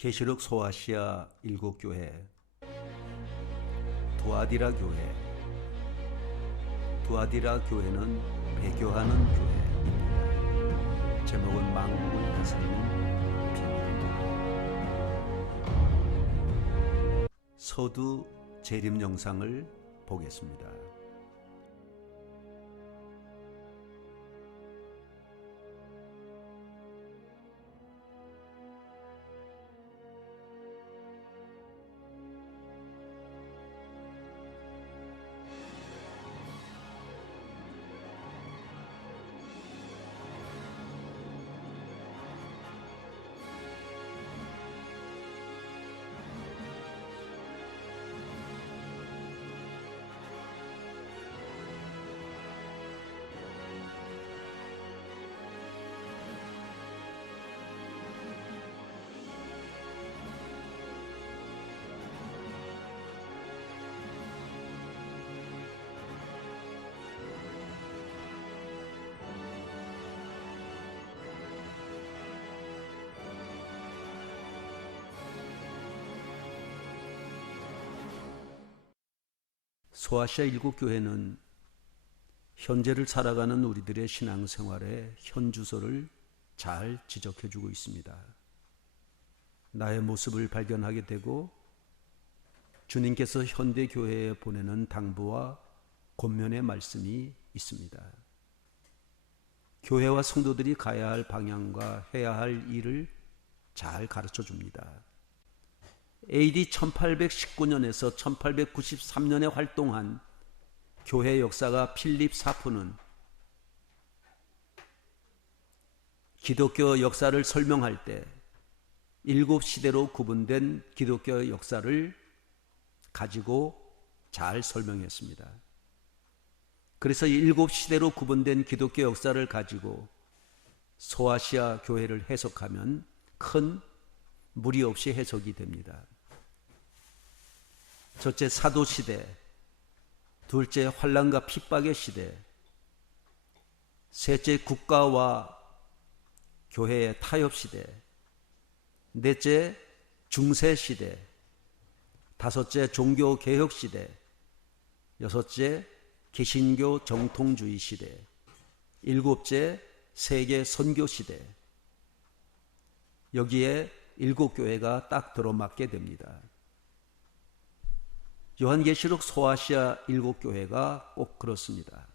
계시록 소아시아 7교회, 두아디라 교회. 두아디라 교회는 배교하는 교회입니다. 제목은 만국을 다스리는 비밀입니다. 서두 재림 영상을 보겠습니다. 소아시아 7교회는 현재를 살아가는 우리들의 신앙생활의 현주소를 잘 지적해주고 있습니다. 나의 모습을 발견하게 되고 주님께서 현대교회에 보내는 당부와 권면의 말씀이 있습니다. 교회와 성도들이 가야 할 방향과 해야 할 일을 잘 가르쳐 줍니다. AD 1819년에서 1893년에 활동한 교회 역사가 필립 사프는 기독교 역사를 설명할 때 7시대로 구분된 기독교 역사를 가지고 잘 설명했습니다. 그래서 7시대로 구분된 기독교 역사를 가지고 소아시아 교회를 해석하면 큰 무리 없이 해석이 됩니다. 첫째, 사도시대. 둘째, 환난과 핍박의 시대. 셋째, 국가와 교회의 타협시대. 넷째, 중세시대. 다섯째, 종교개혁시대. 여섯째, 개신교 정통주의 시대. 일곱째, 세계 선교시대. 여기에 7교회가 딱 들어맞게 됩니다. 요한계시록 소아시아 7교회가 꼭 그렇습니다.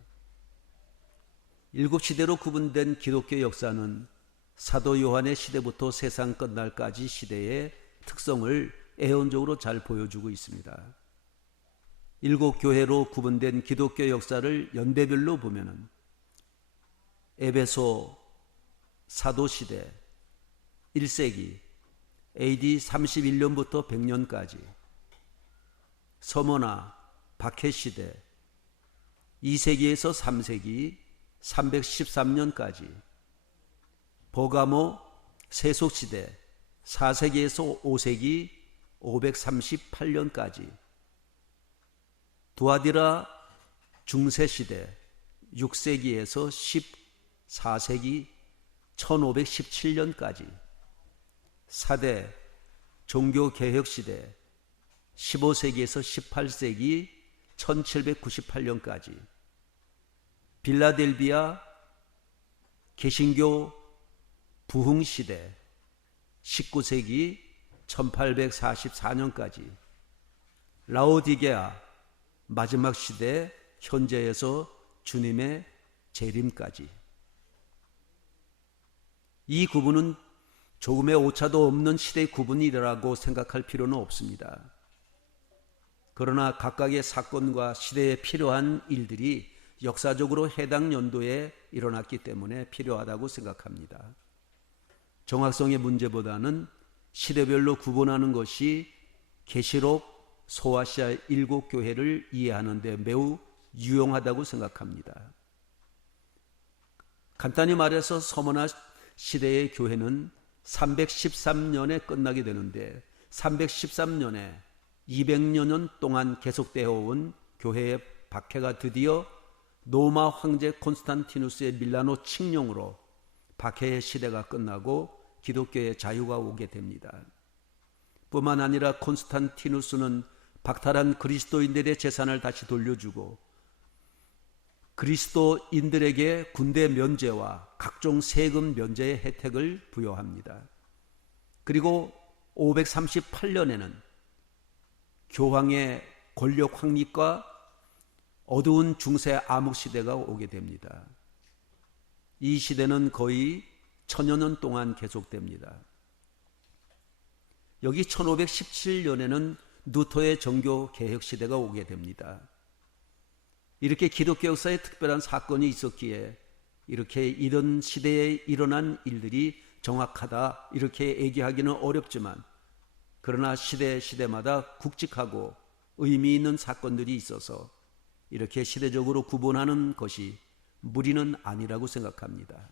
7시대로 구분된 기독교 역사는 사도 요한의 시대부터 세상 끝날까지 시대의 특성을 애언적으로 잘 보여주고 있습니다. 7교회로 구분된 기독교 역사를 연대별로 보면은 에베소 사도시대 1세기 AD 31년부터 100년까지, 서머나 박해시대 2세기에서 3세기 313년까지, 버가모 세속시대 4세기에서 5세기 538년까지, 두아디라 중세시대 6세기에서 14세기 1517년까지, 사대 종교개혁시대 15세기에서 18세기 1798년까지, 빌라델비아 개신교 부흥시대 19세기 1844년까지, 라오디게아 마지막 시대 현재에서 주님의 재림까지. 이 구분은 조금의 오차도 없는 시대 구분이라고 생각할 필요는 없습니다. 그러나 각각의 사건과 시대에 필요한 일들이 역사적으로 해당 연도에 일어났기 때문에 필요하다고 생각합니다. 정확성의 문제보다는 시대별로 구분하는 것이 계시록 소아시아 7교회를 이해하는 데 매우 유용하다고 생각합니다. 간단히 말해서 서머나 시대의 교회는 313년에 끝나게 되는데 313년에 200여 년 동안 계속되어 온 교회의 박해가 드디어 로마 황제 콘스탄티누스의 밀라노 칙령으로 박해의 시대가 끝나고 기독교의 자유가 오게 됩니다. 뿐만 아니라 콘스탄티누스는 박탈한 그리스도인들의 재산을 다시 돌려주고 그리스도인들에게 군대 면제와 각종 세금 면제의 혜택을 부여합니다. 그리고 538년에는 교황의 권력 확립과 어두운 중세 암흑 시대가 오게 됩니다. 이 시대는 거의 천여 년 동안 계속됩니다. 여기 1517년에는 루터의 정교 개혁 시대가 오게 됩니다. 이렇게 기독교 역사에 특별한 사건이 있었기에 이렇게 이런 시대에 일어난 일들이 정확하다 이렇게 얘기하기는 어렵지만, 그러나 시대마다 굵직하고 의미 있는 사건들이 있어서 이렇게 시대적으로 구분하는 것이 무리는 아니라고 생각합니다.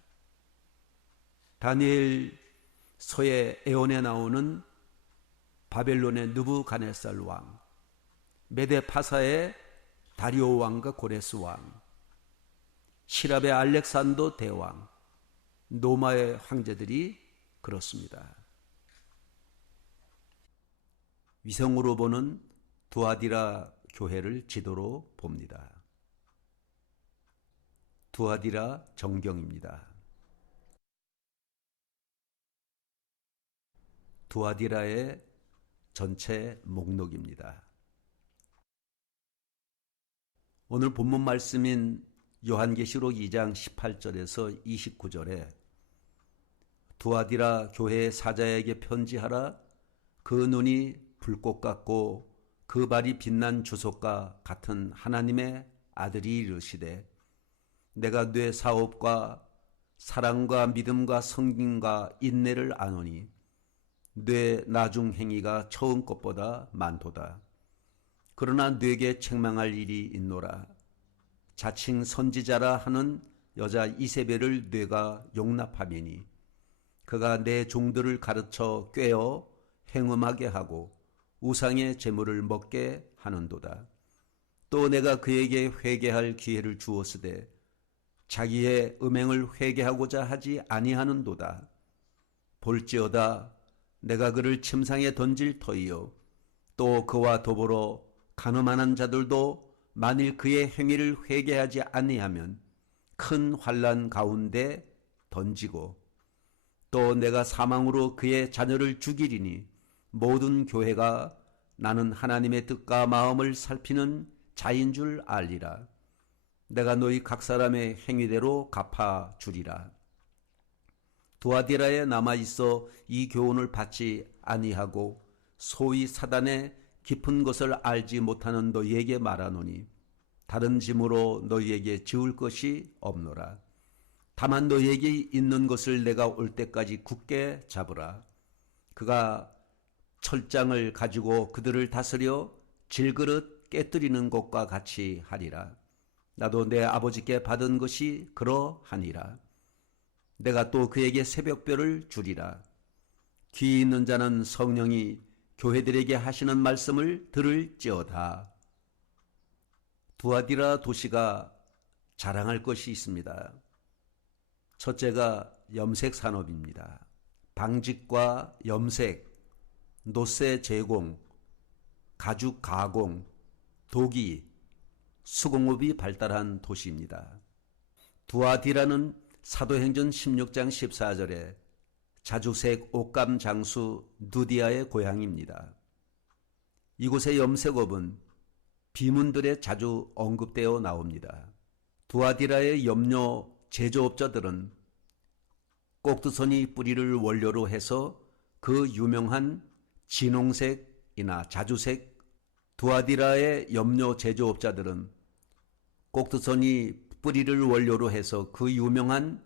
다니엘서의 에온에 나오는 바벨론의 느부갓네살 왕, 메데파사의 다리오 왕과 고레스 왕, 시랍의 알렉산더 대왕, 노마의 황제들이 그렇습니다. 위성으로 보는 두아디라 교회를 지도로 봅니다. 두아디라 정경입니다. 두아디라의 전체 목록입니다. 오늘 본문 말씀인 요한계시록 2장 18절에서 29절에 두아디라 교회의 사자에게 편지하라. 그 눈이 불꽃 같고 그 발이 빛난 주석과 같은 하나님의 아들이 이르시되, 내가 네 사업과 사랑과 믿음과 성김과 인내를 아노니 네 나중 행위가 처음 것보다 많도다. 그러나 네게 책망할 일이 있노라. 자칭 선지자라 하는 여자 이세벨을 네가 용납하미니 그가 내 종들을 가르쳐 꾀어 행음하게 하고 우상의 제물을 먹게 하는도다. 또 내가 그에게 회개할 기회를 주었으되 자기의 음행을 회개하고자 하지 아니하는도다. 볼지어다 내가 그를 침상에 던질 터이요 또 그와 더불어 간음하는 자들도 만일 그의 행위를 회개하지 아니하면 큰 환난 가운데 던지고, 또 내가 사망으로 그의 자녀를 죽이리니 모든 교회가 나는 하나님의 뜻과 마음을 살피는 자인 줄 알리라. 내가 너희 각 사람의 행위대로 갚아 주리라. 두아디라에 남아있어 이 교훈을 받지 아니하고 소위 사단의 깊은 것을 알지 못하는 너희에게 말하노니 다른 짐으로 너희에게 지울 것이 없노라. 다만 너희에게 있는 것을 내가 올 때까지 굳게 잡으라. 그가 철장을 가지고 그들을 다스려 질그릇 깨뜨리는 것과 같이 하리라. 나도 내 아버지께 받은 것이 그러하니라. 내가 또 그에게 새벽별을 주리라. 귀 있는 자는 성령이 교회들에게 하시는 말씀을 들을지어다. 두아디라 도시가 자랑할 것이 있습니다. 첫째가 염색 산업입니다. 방직과 염색, 노쇠 제공, 가죽 가공, 도기, 수공업이 발달한 도시입니다. 두아디라는 사도행전 16장 14절에 자주색 옷감 장수 누디아의 고향입니다. 이곳의 염색업은 비문들에 자주 언급되어 나옵니다. 두아디라의 염료 제조업자들은 꼭두선이 뿌리를 원료로 해서 그 유명한 진홍색이나 자주색, 두아디라의 염료 제조업자들은 꼭두선이 뿌리를 원료로 해서 그 유명한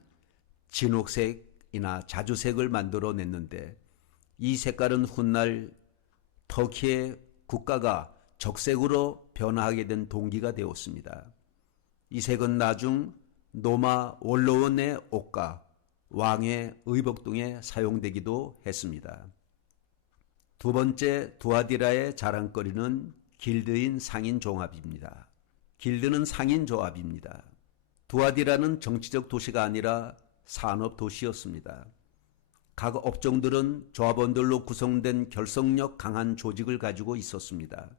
진홍색이나 자주색을 만들어냈는데, 이 색깔은 훗날 터키의 국가가 적색으로 변화하게 된 동기가 되었습니다. 이 색은 나중 노마 원로원의 옷과 왕의 의복 등에 사용되기도 했습니다. 두 번째, 두아디라의 자랑거리는 길드인 상인종합입니다. 길드는 상인조합입니다. 두아디라는 정치적 도시가 아니라 산업 도시였습니다. 각 업종들은 조합원들로 구성된 결속력 강한 조직을 가지고 있었습니다.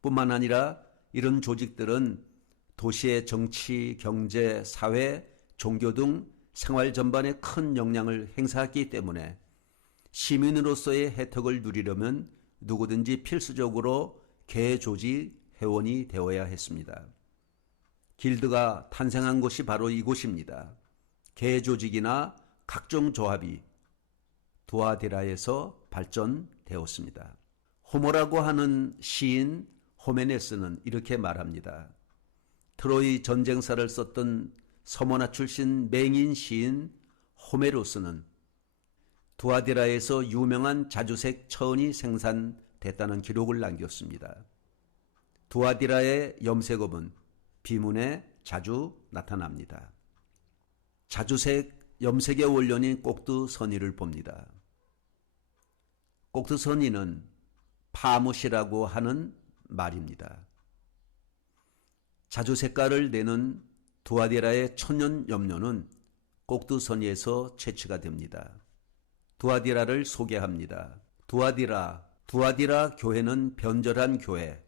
뿐만 아니라 이런 조직들은 도시의 정치, 경제, 사회, 종교 등 생활 전반에 큰 영향을 행사했기 때문에 시민으로서의 혜택을 누리려면 누구든지 필수적으로 개조직 회원이 되어야 했습니다. 길드가 탄생한 곳이 바로 이곳입니다. 개조직이나 각종 조합이 두아디라에서 발전되었습니다. 호모라고 하는 시인 호메네스는 이렇게 말합니다. 트로이 전쟁사를 썼던 서머나 출신 맹인 시인 호메로스는 두아디라에서 유명한 자주색 천이 생산됐다는 기록을 남겼습니다. 두아디라의 염색업은 비문에 자주 나타납니다. 자주색 염색의 원료인 꼭두선이를 봅니다. 꼭두선이는 파무시라고 하는 말입니다. 자주 색깔을 내는 두아디라의 천연 염료는 꼭두선이에서 채취가 됩니다. 두아디라를 소개합니다. 두아디라 교회는 변절한 교회,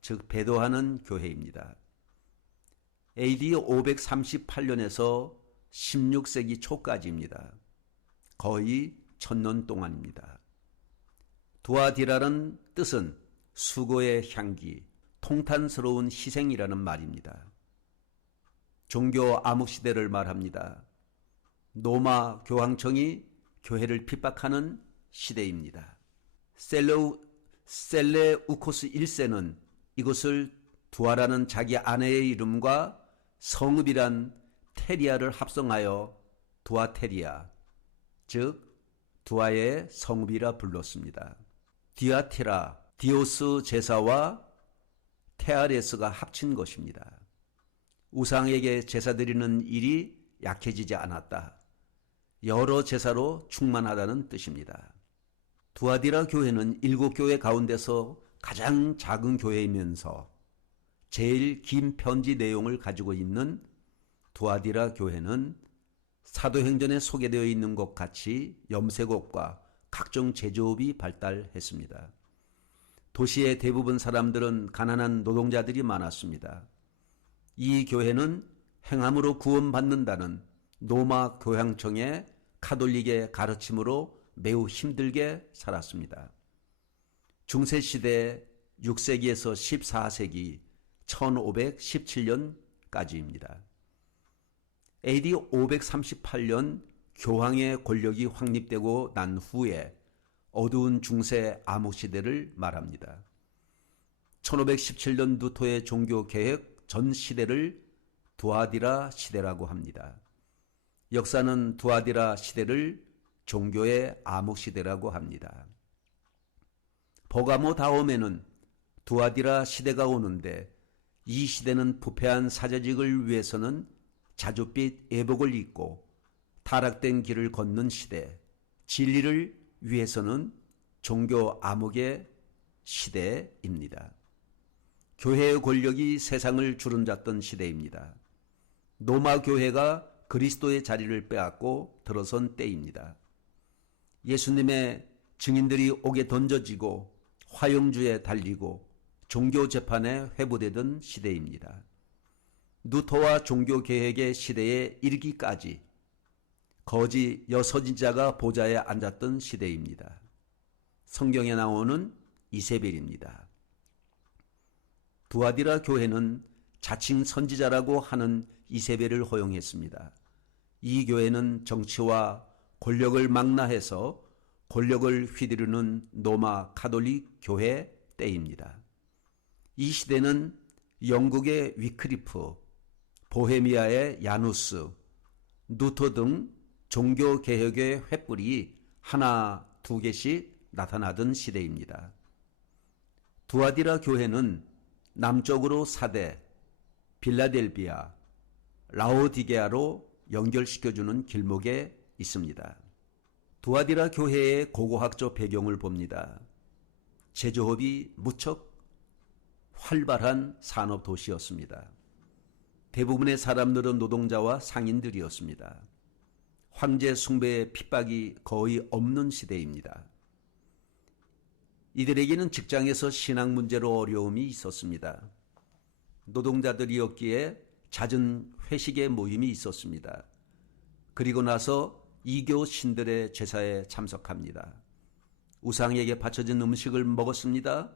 즉 배도하는 교회입니다. AD 538년에서 16세기 초까지입니다. 거의 1000년 동안입니다. 두아디라는 뜻은 수고의 향기, 통탄스러운 희생이라는 말입니다. 종교 암흑시대를 말합니다. 로마 교황청이 교회를 핍박하는 시대입니다. 셀레우코스 1세는 이것을 두아라는 자기 아내의 이름과 성읍이란 테리아를 합성하여 두아테리아, 즉 두아의 성읍이라 불렀습니다. 디아티라, 디오스 제사와 테아레스가 합친 것입니다. 우상에게 제사 드리는 일이 약해지지 않았다. 여러 제사로 충만하다는 뜻입니다. 두아디라 교회는 7교회 가운데서 가장 작은 교회이면서 제일 긴 편지 내용을 가지고 있는 두아디라 교회는 사도행전에 소개되어 있는 것 같이 염색업과 각종 제조업이 발달했습니다. 도시의 대부분 사람들은 가난한 노동자들이 많았습니다. 이 교회는 행함으로 구원받는다는 로마 교황청의 카톨릭의 가르침으로 매우 힘들게 살았습니다. 중세시대 6세기에서 14세기 1517년까지입니다. AD 538년 교황의 권력이 확립되고 난 후에 어두운 중세 암흑시대를 말합니다. 1517년 누토의 종교개혁 전 시대를 두아디라 시대라고 합니다. 역사는 두아디라 시대를 종교의 암흑시대라고 합니다. 버가모 다음에는 두아디라 시대가 오는데 이 시대는 부패한 사제직을 위해서는 자줏빛 예복을 입고 타락된 길을 걷는 시대, 진리를 위해서는 종교 암흑의 시대입니다. 교회의 권력이 세상을 주름잡던 시대입니다. 로마 교회가 그리스도의 자리를 빼앗고 들어선 때입니다. 예수님의 증인들이 옥에 던져지고 화형주에 달리고 종교 재판에 회부되던 시대입니다. 누토와 종교개혁의 시대에 이르기까지 거짓 여선지자가 보좌에 앉았던 시대입니다. 성경에 나오는 이세벨입니다. 두아디라 교회는 자칭 선지자라고 하는 이세벨을 허용했습니다. 이 교회는 정치와 권력을 망라해서 권력을 휘두르는 로마 가톨릭 교회 때입니다. 이 시대는 영국의 위크리프, 보헤미아의 야누스, 누토 등 종교개혁의 횃불이 하나, 두 개씩 나타나던 시대입니다. 두아디라 교회는 남쪽으로 사대, 빌라델비아, 라오디게아로 연결시켜주는 길목에 있습니다. 두아디라 교회의 고고학적 배경을 봅니다. 제조업이 무척 활발한 산업 도시였습니다. 대부분의 사람들은 노동자와 상인들이었습니다. 황제 숭배의 핍박이 거의 없는 시대입니다. 이들에게는 직장에서 신앙 문제로 어려움이 있었습니다. 노동자들이었기에 잦은 회식의 모임이 있었습니다. 그리고 나서 이교 신들의 제사에 참석합니다. 우상에게 바쳐진 음식을 먹었습니다.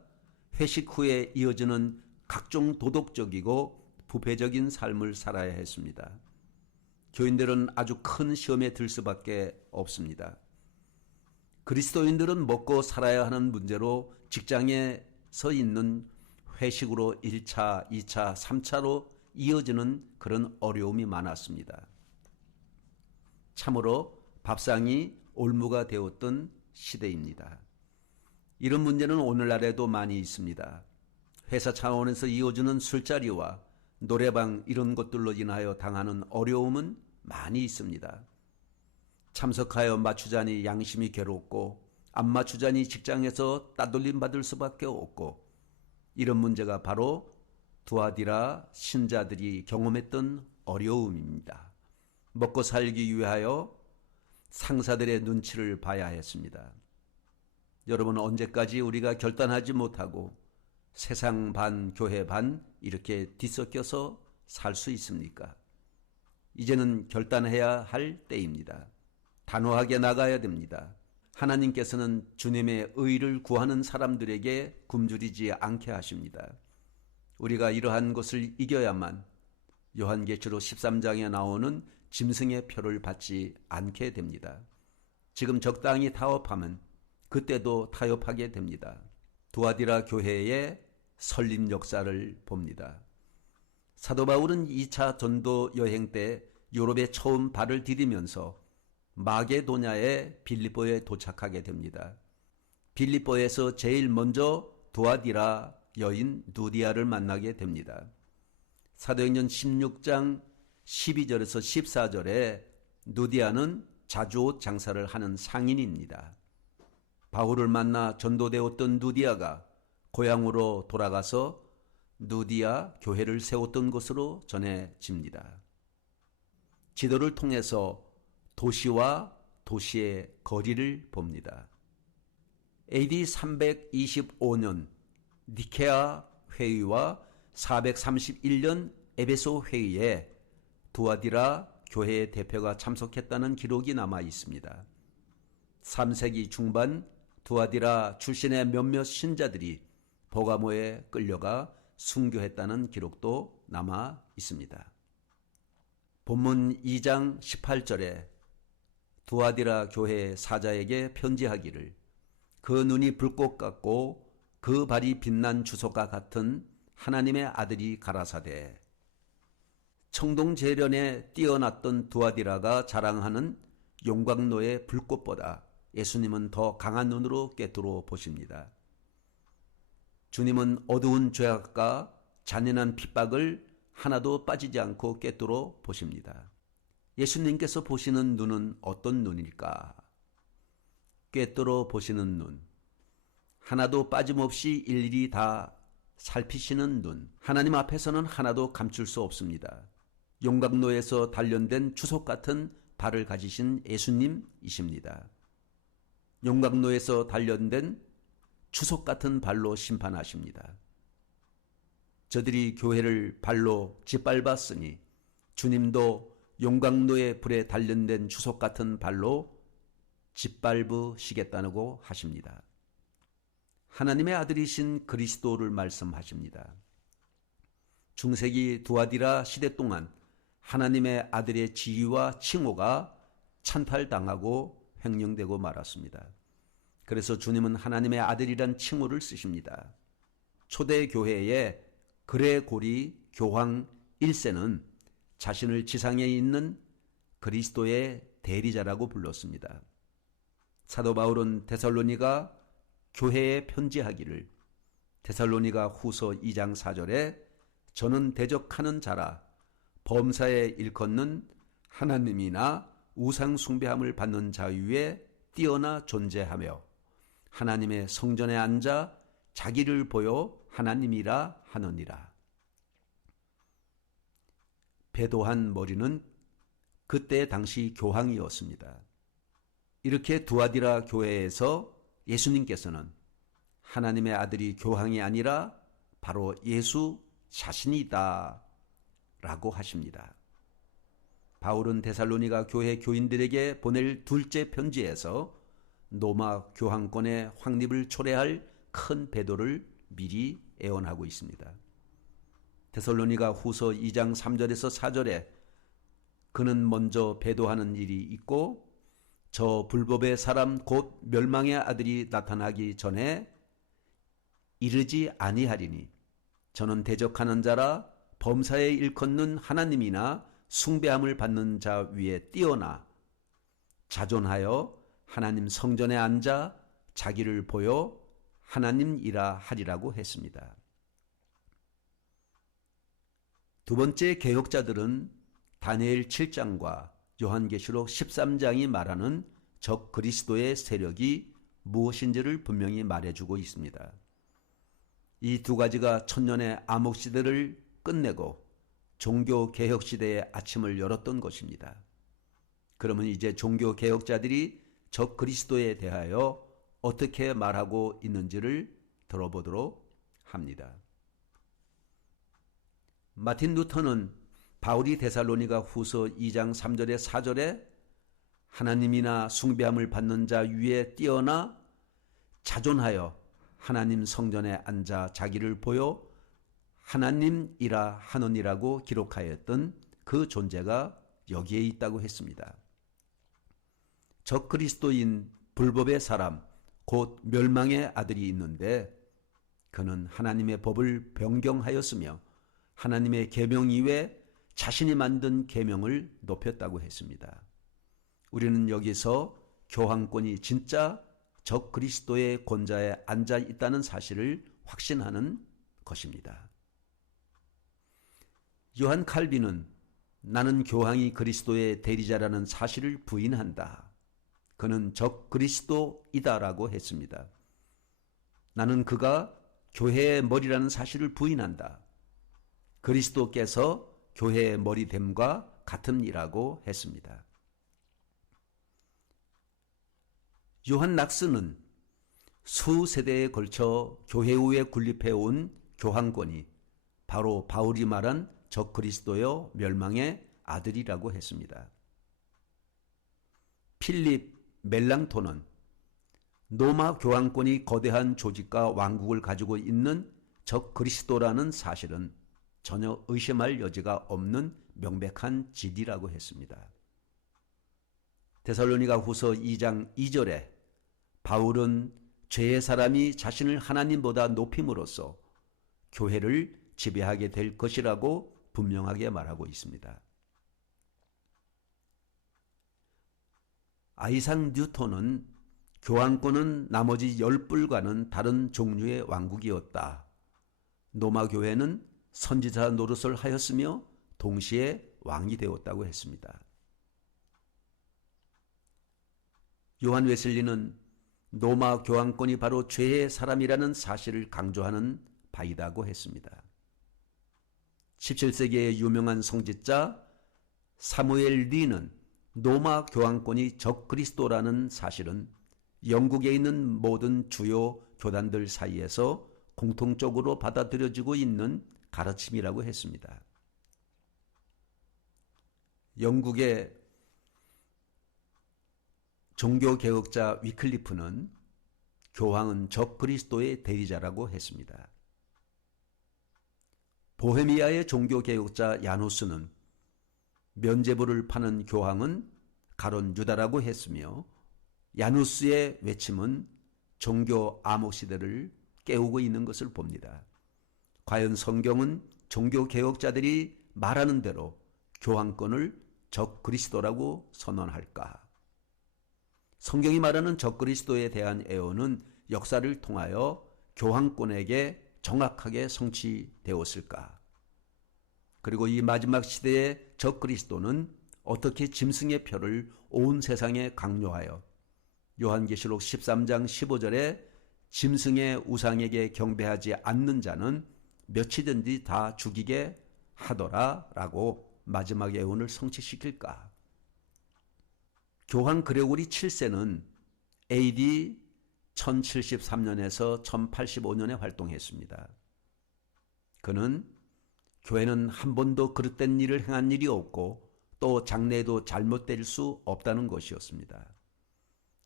회식 후에 이어지는 각종 도덕적이고 부패적인 삶을 살아야 했습니다. 교인들은 아주 큰 시험에 들 수밖에 없습니다. 그리스도인들은 먹고 살아야 하는 문제로 직장에 서 있는 회식으로 1차, 2차, 3차로 이어지는 그런 어려움이 많았습니다. 참으로 밥상이 올무가 되었던 시대입니다. 이런 문제는 오늘날에도 많이 있습니다. 회사 차원에서 이어지는 술자리와 노래방 이런 것들로 인하여 당하는 어려움은 많이 있습니다. 참석하여 맞추자니 양심이 괴롭고 안 맞추자니 직장에서 따돌림 받을 수밖에 없고 이런 문제가 바로 두아디라 신자들이 경험했던 어려움입니다. 먹고 살기 위하여 상사들의 눈치를 봐야 했습니다. 여러분, 언제까지 우리가 결단하지 못하고 세상 반 교회 반 이렇게 뒤섞여서 살 수 있습니까? 이제는 결단해야 할 때입니다. 단호하게 나가야 됩니다. 하나님께서는 주님의 의를 구하는 사람들에게 굶주리지 않게 하십니다. 우리가 이러한 것을 이겨야만 요한계시록 13장에 나오는 짐승의 표를 받지 않게 됩니다. 지금 적당히 타협하면 그때도 타협하게 됩니다. 두아디라 교회의 설립 역사를 봅니다. 사도 바울은 2차 전도 여행 때 유럽에 처음 발을 디디면서 마게도냐의 빌립보에 도착하게 됩니다. 빌립보에서 제일 먼저 두아디라 여인 누디아를 만나게 됩니다. 사도행전 16장 12절에서 14절에 누디아는 자주옷 장사를 하는 상인입니다. 바울을 만나 전도되었던 누디아가 고향으로 돌아가서 누디아 교회를 세웠던 것으로 전해집니다. 지도를 통해서 도시와 도시의 거리를 봅니다. AD 325년 니케아 회의와 431년 에베소 회의에 두아디라 교회의 대표가 참석했다는 기록이 남아 있습니다. 3세기 중반 두아디라 출신의 몇몇 신자들이 버가모에 끌려가 순교했다는 기록도 남아 있습니다. 본문 2장 18절에 두아디라 교회 사자에게 편지하기를 그 눈이 불꽃 같고 그 발이 빛난 주석과 같은 하나님의 아들이 가라사대. 청동재련에 뛰어났던 두아디라가 자랑하는 용광로의 불꽃보다 예수님은 더 강한 눈으로 꿰뚫어 보십니다. 주님은 어두운 죄악과 잔인한 핍박을 하나도 빠지지 않고 꿰뚫어 보십니다. 예수님께서 보시는 눈은 어떤 눈일까? 꿰뚫어 보시는 눈, 하나도 빠짐없이 일일이 다 살피시는 눈, 하나님 앞에서는 하나도 감출 수 없습니다. 용광로에서 단련된 주석 같은 발을 가지신 예수님이십니다. 용광로에서 단련된 주석 같은 발로 심판하십니다. 저들이 교회를 발로 짓밟았으니 주님도 용광로의 불에 단련된 주석 같은 발로 짓밟으시겠다고 하십니다. 하나님의 아들이신 그리스도를 말씀하십니다. 중세기 두아디라 시대 동안 하나님의 아들의 지위와 칭호가 찬탈당하고 횡령되고 말았습니다. 그래서 주님은 하나님의 아들이란 칭호를 쓰십니다. 초대 교회의 그레고리 교황 1세는 자신을 지상에 있는 그리스도의 대리자라고 불렀습니다. 사도 바울은 데살로니가 교회에 편지하기를 데살로니가 후서 2장 4절에 저는 대적하는 자라 범사에 일컫는 하나님이나 우상 숭배함을 받는 자 위에 뛰어나 존재하며 하나님의 성전에 앉아 자기를 보여 하나님이라 하느니라. 배도한 머리는 그때 당시 교황이었습니다. 이렇게 두아디라 교회에서 예수님께서는 하나님의 아들이 교황이 아니라 바로 예수 자신이다 라고 하십니다. 바울은 데살로니가 교회 교인들에게 보낼 둘째 편지에서 로마 교황권의 확립을 초래할 큰 배도를 미리 애원하고 있습니다. 데살로니가 후서 2장 3절에서 4절에 그는 먼저 배도하는 일이 있고 저 불법의 사람 곧 멸망의 아들이 나타나기 전에 이르지 아니하리니 저는 대적하는 자라 범사에 일컫는 하나님이나 숭배함을 받는 자 위에 뛰어나 자존하여 하나님 성전에 앉아 자기를 보여 하나님이라 하리라고 했습니다. 두 번째 개혁자들은 다니엘 7장과 요한계시록 13장이 말하는 적 그리스도의 세력이 무엇인지를 분명히 말해주고 있습니다. 이 두 가지가 천년의 암흑시대를 끝내고 종교개혁시대의 아침을 열었던 것입니다. 그러면 이제 종교개혁자들이 적 그리스도에 대하여 어떻게 말하고 있는지를 들어보도록 합니다. 마틴 루터는 바울이 데살로니가 후서 2장 3절에 4절에 하나님이나 숭배함을 받는 자 위에 뛰어나 자존하여 하나님 성전에 앉아 자기를 보여 하나님이라 하느니라고 기록하였던 그 존재가 여기에 있다고 했습니다. 적 그리스도인 불법의 사람 곧 멸망의 아들이 있는데 그는 하나님의 법을 변경하였으며 하나님의 계명 이외 자신이 만든 계명을 높였다고 했습니다. 우리는 여기서 교황권이 진짜 적 그리스도의 권좌에 앉아 있다는 사실을 확신하는 것입니다. 요한 칼빈은 나는 교황이 그리스도의 대리자라는 사실을 부인한다. 그는 적 그리스도이다라고 했습니다. 나는 그가 교회의 머리라는 사실을 부인한다. 그리스도께서 교회의 머리됨과 같음이라고 했습니다. 요한 낙스는 수세대에 걸쳐 교회 후에 군립해온 교황권이 바로 바울이 말한 적 그리스도여 멸망의 아들이라고 했습니다. 필립 멜랑톤은 로마 교황권이 거대한 조직과 왕국을 가지고 있는 적 그리스도라는 사실은 전혀 의심할 여지가 없는 명백한 진리라고 했습니다. 데살로니가 후서 2장 2절에 바울은 죄의 사람이 자신을 하나님보다 높임으로써 교회를 지배하게 될 것이라고 분명하게 말하고 있습니다. 아이삭 뉴턴은 교황권은 나머지 10불과는 다른 종류의 왕국이었다. 로마 교회는 선지자 노릇을 하였으며 동시에 왕이 되었다고 했습니다. 요한 웨슬리는 로마 교황권이 바로 죄의 사람이라는 사실을 강조하는 바이다고 했습니다. 17세기의 유명한 성직자 사무엘 리는 로마 교황권이 적 그리스도라는 사실은 영국에 있는 모든 주요 교단들 사이에서 공통적으로 받아들여지고 있는 가르침이라고 했습니다. 영국의 종교개혁자 위클리프는 교황은 적 그리스도의 대리자라고 했습니다. 보헤미아의 종교개혁자 야누스는 면죄부를 파는 교황은 가론 유다라고 했으며 야누스의 외침은 종교 암흑시대를 깨우고 있는 것을 봅니다. 과연 성경은 종교개혁자들이 말하는 대로 교황권을 적 그리스도라고 선언할까? 성경이 말하는 적 그리스도에 대한 애언은 역사를 통하여 교황권에게 정확하게 성취되었을까? 그리고 이 마지막 시대의 적 그리스도는 어떻게 짐승의 표를 온 세상에 강요하여 요한계시록 13장 15절에 짐승의 우상에게 경배하지 않는 자는 몇이든지 다 죽이게 하더라 라고 마지막 애언을 성취시킬까? 교황 그레고리 7세는 AD 1073년에서 1085년에 활동했습니다. 그는 교회는 한 번도 그릇된 일을 행한 일이 없고 또 장래에도 잘못될 수 없다는 것이었습니다.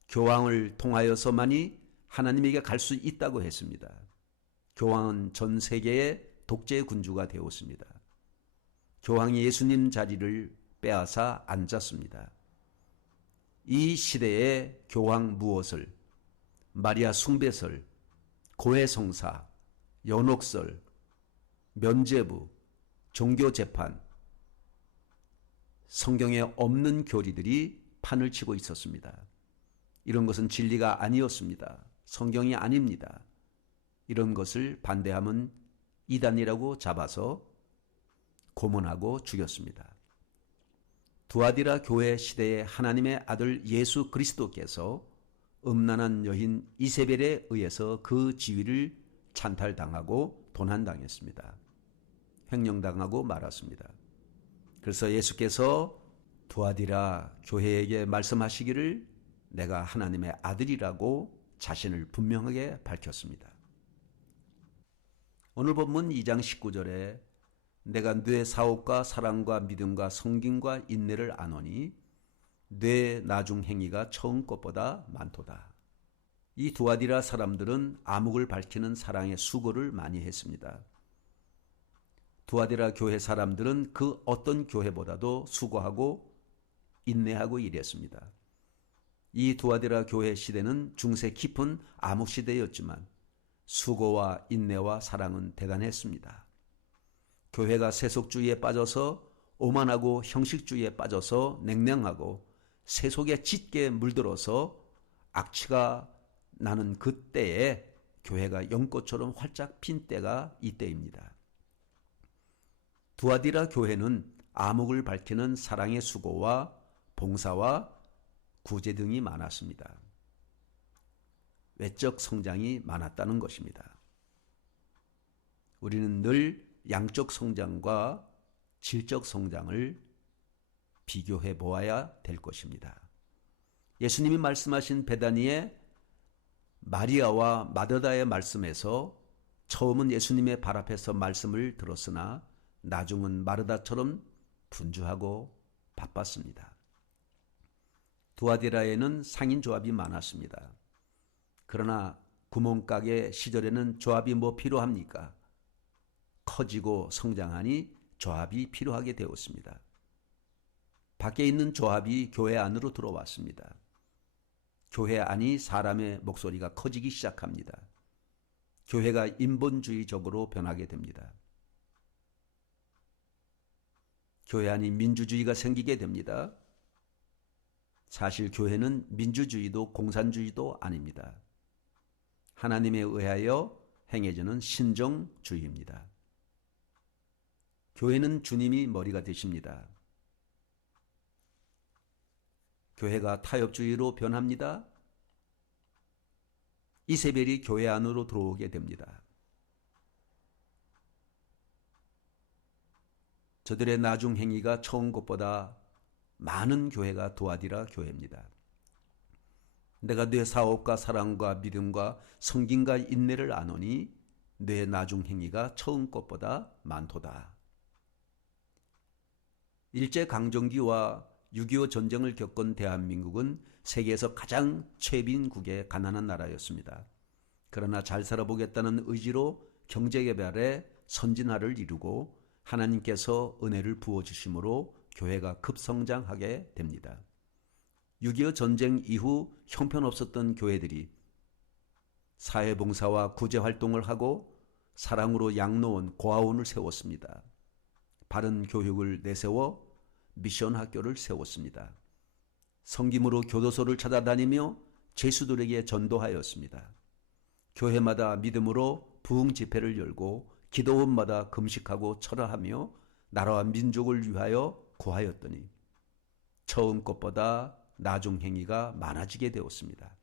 교황을 통하여서만이 하나님에게 갈 수 있다고 했습니다. 교황은 전 세계의 독재 군주가 되었습니다. 교황이 예수님 자리를 빼앗아 앉았습니다. 이 시대의 교황 무엇을 마리아 숭배설, 고해성사, 연옥설, 면죄부, 종교재판, 성경에 없는 교리들이 판을 치고 있었습니다. 이런 것은 진리가 아니었습니다. 성경이 아닙니다. 이런 것을 반대하면 이단이라고 잡아서 고문하고 죽였습니다. 두아디라 교회 시대의 하나님의 아들 예수 그리스도께서 음란한 여인 이세벨에 의해서 그 지위를 찬탈당하고 도난당했습니다. 횡령당하고 말았습니다. 그래서 예수께서 두아디라 교회에게 말씀하시기를 내가 하나님의 아들이라고 자신을 분명하게 밝혔습니다. 오늘 본문 2장 19절에 내가 뇌 사업과 사랑과 믿음과 성김과 인내를 아노니 뇌 나중 행위가 처음 것보다 많도다. 이 두아디라 사람들은 암흑을 밝히는 사랑의 수고를 많이 했습니다. 두아디라 교회 사람들은 그 어떤 교회보다도 수고하고 인내하고 일했습니다. 이 두아디라 교회 시대는 중세 깊은 암흑 시대였지만 수고와 인내와 사랑은 대단했습니다. 교회가 세속주의에 빠져서 오만하고 형식주의에 빠져서 냉랭하고 세속에 짙게 물들어서 악취가 나는 그때에 교회가 연꽃처럼 활짝 핀 때가 이때입니다. 두아디라 교회는 암흑을 밝히는 사랑의 수고와 봉사와 구제 등이 많았습니다. 외적 성장이 많았다는 것입니다. 우리는 늘 양적 성장과 질적 성장을 비교해 보아야 될 것입니다. 예수님이 말씀하신 베다니의 마리아와 마르다의 말씀에서 처음은 예수님의 발 앞에서 말씀을 들었으나 나중은 마르다처럼 분주하고 바빴습니다. 두아디라에는 상인 조합이 많았습니다. 그러나 구멍가게 시절에는 조합이 뭐 필요합니까? 커지고 성장하니 조합이 필요하게 되었습니다. 밖에 있는 조합이 교회 안으로 들어왔습니다. 교회 안이 사람의 목소리가 커지기 시작합니다. 교회가 인본주의적으로 변하게 됩니다. 교회 안이 민주주의가 생기게 됩니다. 사실 교회는 민주주의도 공산주의도 아닙니다. 하나님에 의하여 행해지는 신정주의입니다. 교회는 주님이 머리가 되십니다. 교회가 타협주의로 변합니다. 이세벨이 교회 안으로 들어오게 됩니다. 저들의 나중 행위가 처음 것보다 많은 교회가 두아디라 교회입니다. 내가 뇌 사업과 사랑과 믿음과 성김과 인내를 아노니 뇌 나중 행위가 처음 것보다 많도다. 일제강점기와 6.25 전쟁을 겪은 대한민국은 세계에서 가장 최빈국의 가난한 나라였습니다. 그러나 잘 살아보겠다는 의지로 경제개발에 선진화를 이루고 하나님께서 은혜를 부어주심으로 교회가 급성장하게 됩니다. 6.25 전쟁 이후 형편없었던 교회들이 사회봉사와 구제활동을 하고 사랑으로 양로원, 고아원을 세웠습니다. 바른 교육을 내세워 미션 학교를 세웠습니다. 성김으로 교도소를 찾아다니며 죄수들에게 전도하였습니다. 교회마다 믿음으로 부흥 집회를 열고 기도원마다 금식하고 철화하며 나라와 민족을 위하여 구하였더니 처음 것보다 나중 행위가 많아지게 되었습니다.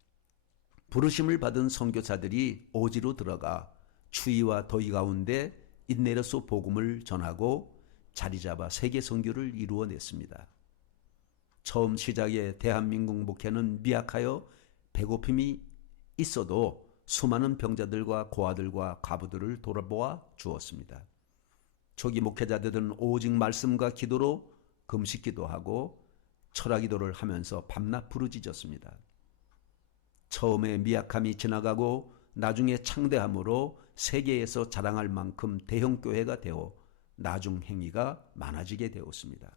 부르심을 받은 선교사들이 오지로 들어가 추위와 더위 가운데 인내로서 복음을 전하고 자리 잡아 세계 선교를 이루어냈습니다. 처음 시작에 대한민국 목회는 미약하여 배고픔이 있어도 수많은 병자들과 고아들과 과부들을 돌아보아 주었습니다. 초기 목회자들은 오직 말씀과 기도로 금식 기도하고 철학 기도를 하면서 밤낮 부르짖었습니다. 처음에 미약함이 지나가고 나중에 창대함으로 세계에서 자랑할 만큼 대형 교회가 되어 나중 행위가 많아지게 되었습니다.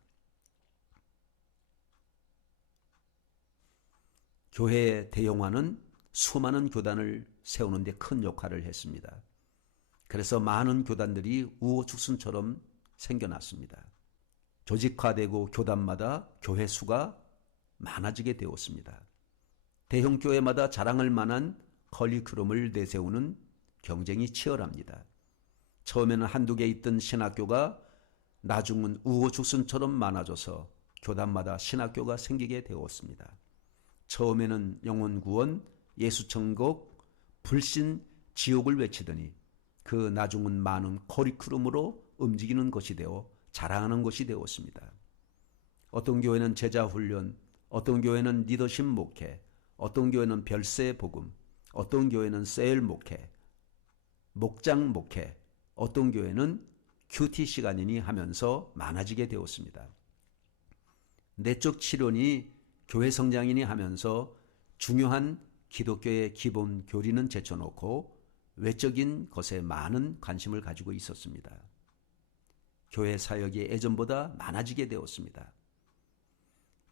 교회의 대형화는 수많은 교단을 세우는 데 큰 역할을 했습니다. 그래서 많은 교단들이 우후죽순처럼 생겨났습니다. 조직화되고 교단마다 교회 수가 많아지게 되었습니다. 대형 교회마다 자랑할 만한 커리큘럼을 내세우는 경쟁이 치열합니다. 처음에는 한두 개 있던 신학교가 나중은 우후죽순처럼 많아져서 교단마다 신학교가 생기게 되었습니다. 처음에는 영혼구원, 예수천국, 불신, 지옥을 외치더니 그 나중은 많은 커리큘럼으로 움직이는 것이 되어 자랑하는 것이 되었습니다. 어떤 교회는 제자훈련, 어떤 교회는 리더십 목회, 어떤 교회는 별세 복음, 어떤 교회는 세일 목회, 목장 목회, 어떤 교회는 큐티 시간이니 하면서 많아지게 되었습니다. 내적 치료니 교회 성장이니 하면서 중요한 기독교의 기본 교리는 제쳐놓고 외적인 것에 많은 관심을 가지고 있었습니다. 교회 사역이 예전보다 많아지게 되었습니다.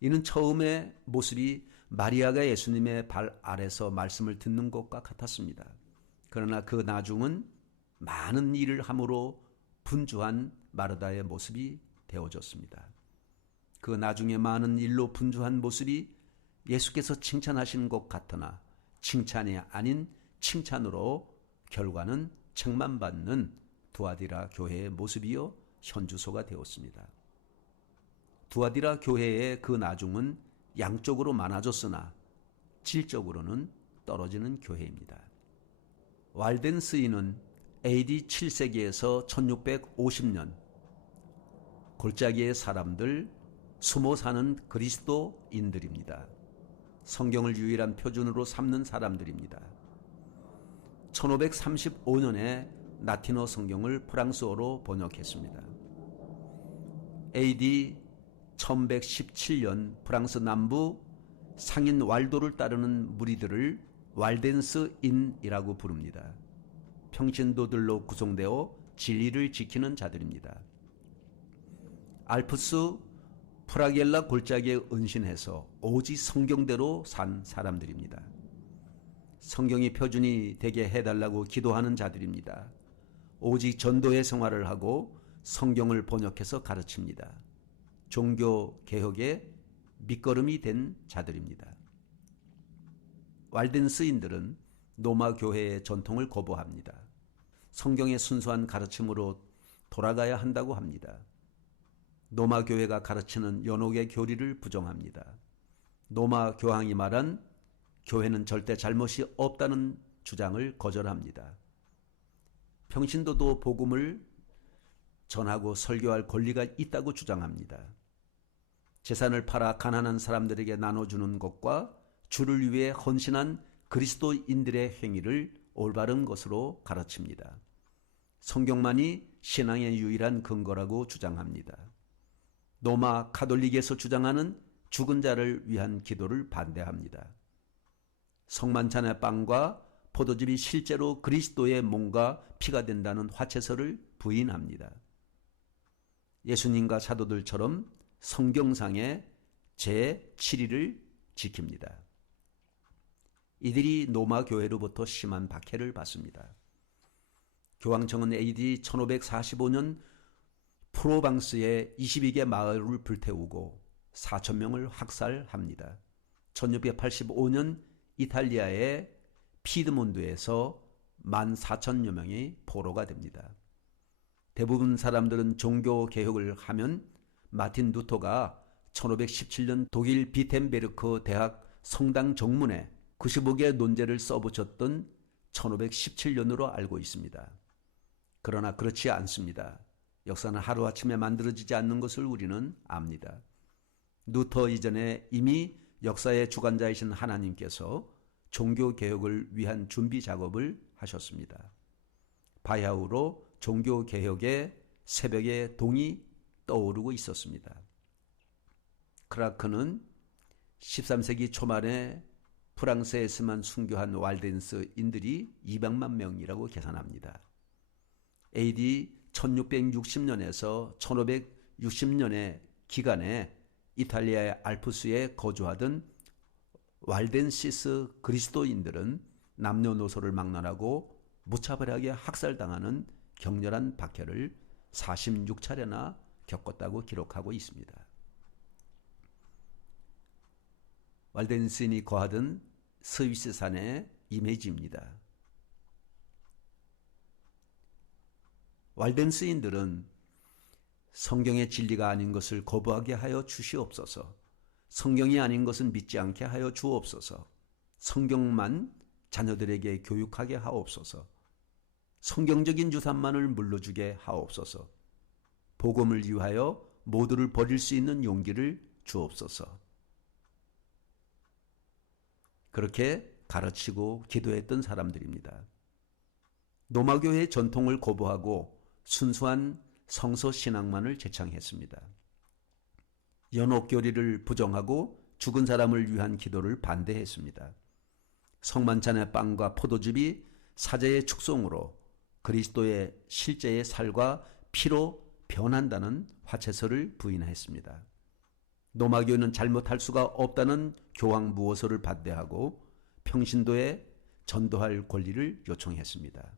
이는 처음의 모습이 마리아가 예수님의 발 아래서 말씀을 듣는 것과 같았습니다. 그러나 그 나중은 많은 일을 함으로 분주한 마르다의 모습이 되어졌습니다. 그 나중에 많은 일로 분주한 모습이 예수께서 칭찬하신 것 같으나 칭찬이 아닌 칭찬으로 결과는 책망받는 두아디라 교회의 모습이요 현주소가 되었습니다. 두아디라 교회의 그 나중은 양적으로 많아졌으나 질적으로는 떨어지는 교회입니다. 왈덴스인은 AD 7세기에서 1650년 골짜기의 사람들, 숨어 사는 그리스도인들입니다. 성경을 유일한 표준으로 삼는 사람들입니다. 1535년에 라틴어 성경을 프랑스어로 번역했습니다. AD 1117년 프랑스 남부 상인 왈도를 따르는 무리들을 왈덴스인이라고 부릅니다. 평신도들로 구성되어 진리를 지키는 자들입니다. 알프스 프라겔라 골짜기에 은신해서 오직 성경대로 산 사람들입니다. 성경이 표준이 되게 해달라고 기도하는 자들입니다. 오직 전도의 생활을 하고 성경을 번역해서 가르칩니다. 종교 개혁의 밑거름이 된 자들입니다. 왈덴스인들은 노마 교회의 전통을 거부합니다. 성경의 순수한 가르침으로 돌아가야 한다고 합니다. 노마 교회가 가르치는 연옥의 교리를 부정합니다. 노마 교황이 말한 교회는 절대 잘못이 없다는 주장을 거절합니다. 평신도도 복음을 전하고 설교할 권리가 있다고 주장합니다. 재산을 팔아 가난한 사람들에게 나눠주는 것과 주를 위해 헌신한 그리스도인들의 행위를 올바른 것으로 가르칩니다. 성경만이 신앙의 유일한 근거라고 주장합니다. 노마 카톨릭에서 주장하는 죽은 자를 위한 기도를 반대합니다. 성만찬의 빵과 포도즙이 실제로 그리스도의 몸과 피가 된다는 화채설을 부인합니다. 예수님과 사도들처럼 성경상의 제7일을 지킵니다. 이들이 노마 교회로부터 심한 박해를 받습니다. 교황청은 AD 1545년 프로방스의 22개 마을을 불태우고 4,000명을 학살합니다. 1685년 이탈리아의 피드몬드에서 14,000여 명이 포로가 됩니다. 대부분 사람들은 종교 개혁을 하면 마틴 루터가 1517년 독일 비텐베르크 대학 성당 정문에 95개 논제를 써붙였던 1517년으로 알고 있습니다. 그러나 그렇지 않습니다. 역사는 하루아침에 만들어지지 않는 것을 우리는 압니다. 루터 이전에 이미 역사의 주관자이신 하나님께서 종교개혁을 위한 준비 작업을 하셨습니다. 바야흐로 종교개혁의 새벽의 동이 떠오르고 있었습니다. 크라크는 13세기 초반에 프랑스에서만 순교한 walden스인들이 200만 명이라고 계산합니다. AD 1660년에서 1560년의 기간에 이탈리아의 알프스에 거주하던 walden시스 그리스도인들은 남녀노소를 막론하고 무차별하게 학살당하는 격렬한 박해를 46차례나 겪었다고 기록하고 있습니다. walden시인이 거하던 스위스산의 이미지입니다. walden스인들은 성경의 진리가 아닌 것을 거부하게 하여 주시옵소서, 성경이 아닌 것은 믿지 않게 하여 주옵소서, 성경만 자녀들에게 교육하게 하옵소서, 성경적인 유산만을 물려주게 하옵소서, 복음을 위하여 모두를 버릴 수 있는 용기를 주옵소서. 그렇게 가르치고 기도했던 사람들입니다. 로마교회의 전통을 거부하고 순수한 성서 신앙만을 제창했습니다. 연옥교리를 부정하고 죽은 사람을 위한 기도를 반대했습니다. 성만찬의 빵과 포도즙이 사제의 축송으로 그리스도의 실제의 살과 피로 변한다는 화채서를 부인했습니다. 로마교회는 잘못할 수가 없다는 교황 무호서를 반대하고 평신도에 전도할 권리를 요청했습니다.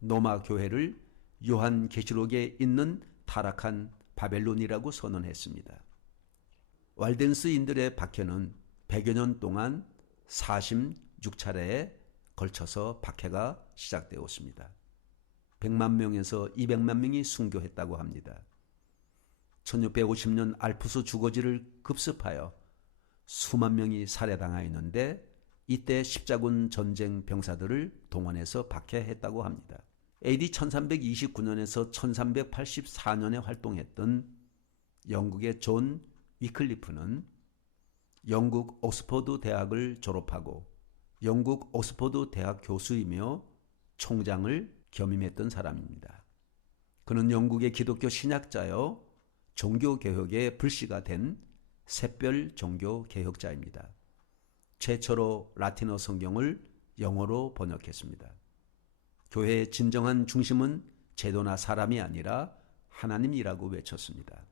로마교회를 요한계시록에 있는 타락한 바벨론이라고 선언했습니다. walden스인들의 박해는 100여 년 동안 46차례에 걸쳐서 박해가 시작되었습니다. 100만 명에서 200만 명이 순교했다고 합니다. 1650년 알프스 주거지를 급습하여 수만 명이 살해당하였는데 이때 십자군 전쟁 병사들을 동원해서 박해했다고 합니다. AD 1329년에서 1384년에 활동했던 영국의 존 위클리프는 영국 옥스퍼드 대학을 졸업하고 영국 옥스퍼드 대학 교수이며 총장을 겸임했던 사람입니다. 그는 영국의 기독교 신학자여 종교개혁의 불씨가 된 샛별 종교개혁자입니다. 최초로 라틴어 성경을 영어로 번역했습니다. 교회의 진정한 중심은 제도나 사람이 아니라 하나님이라고 외쳤습니다.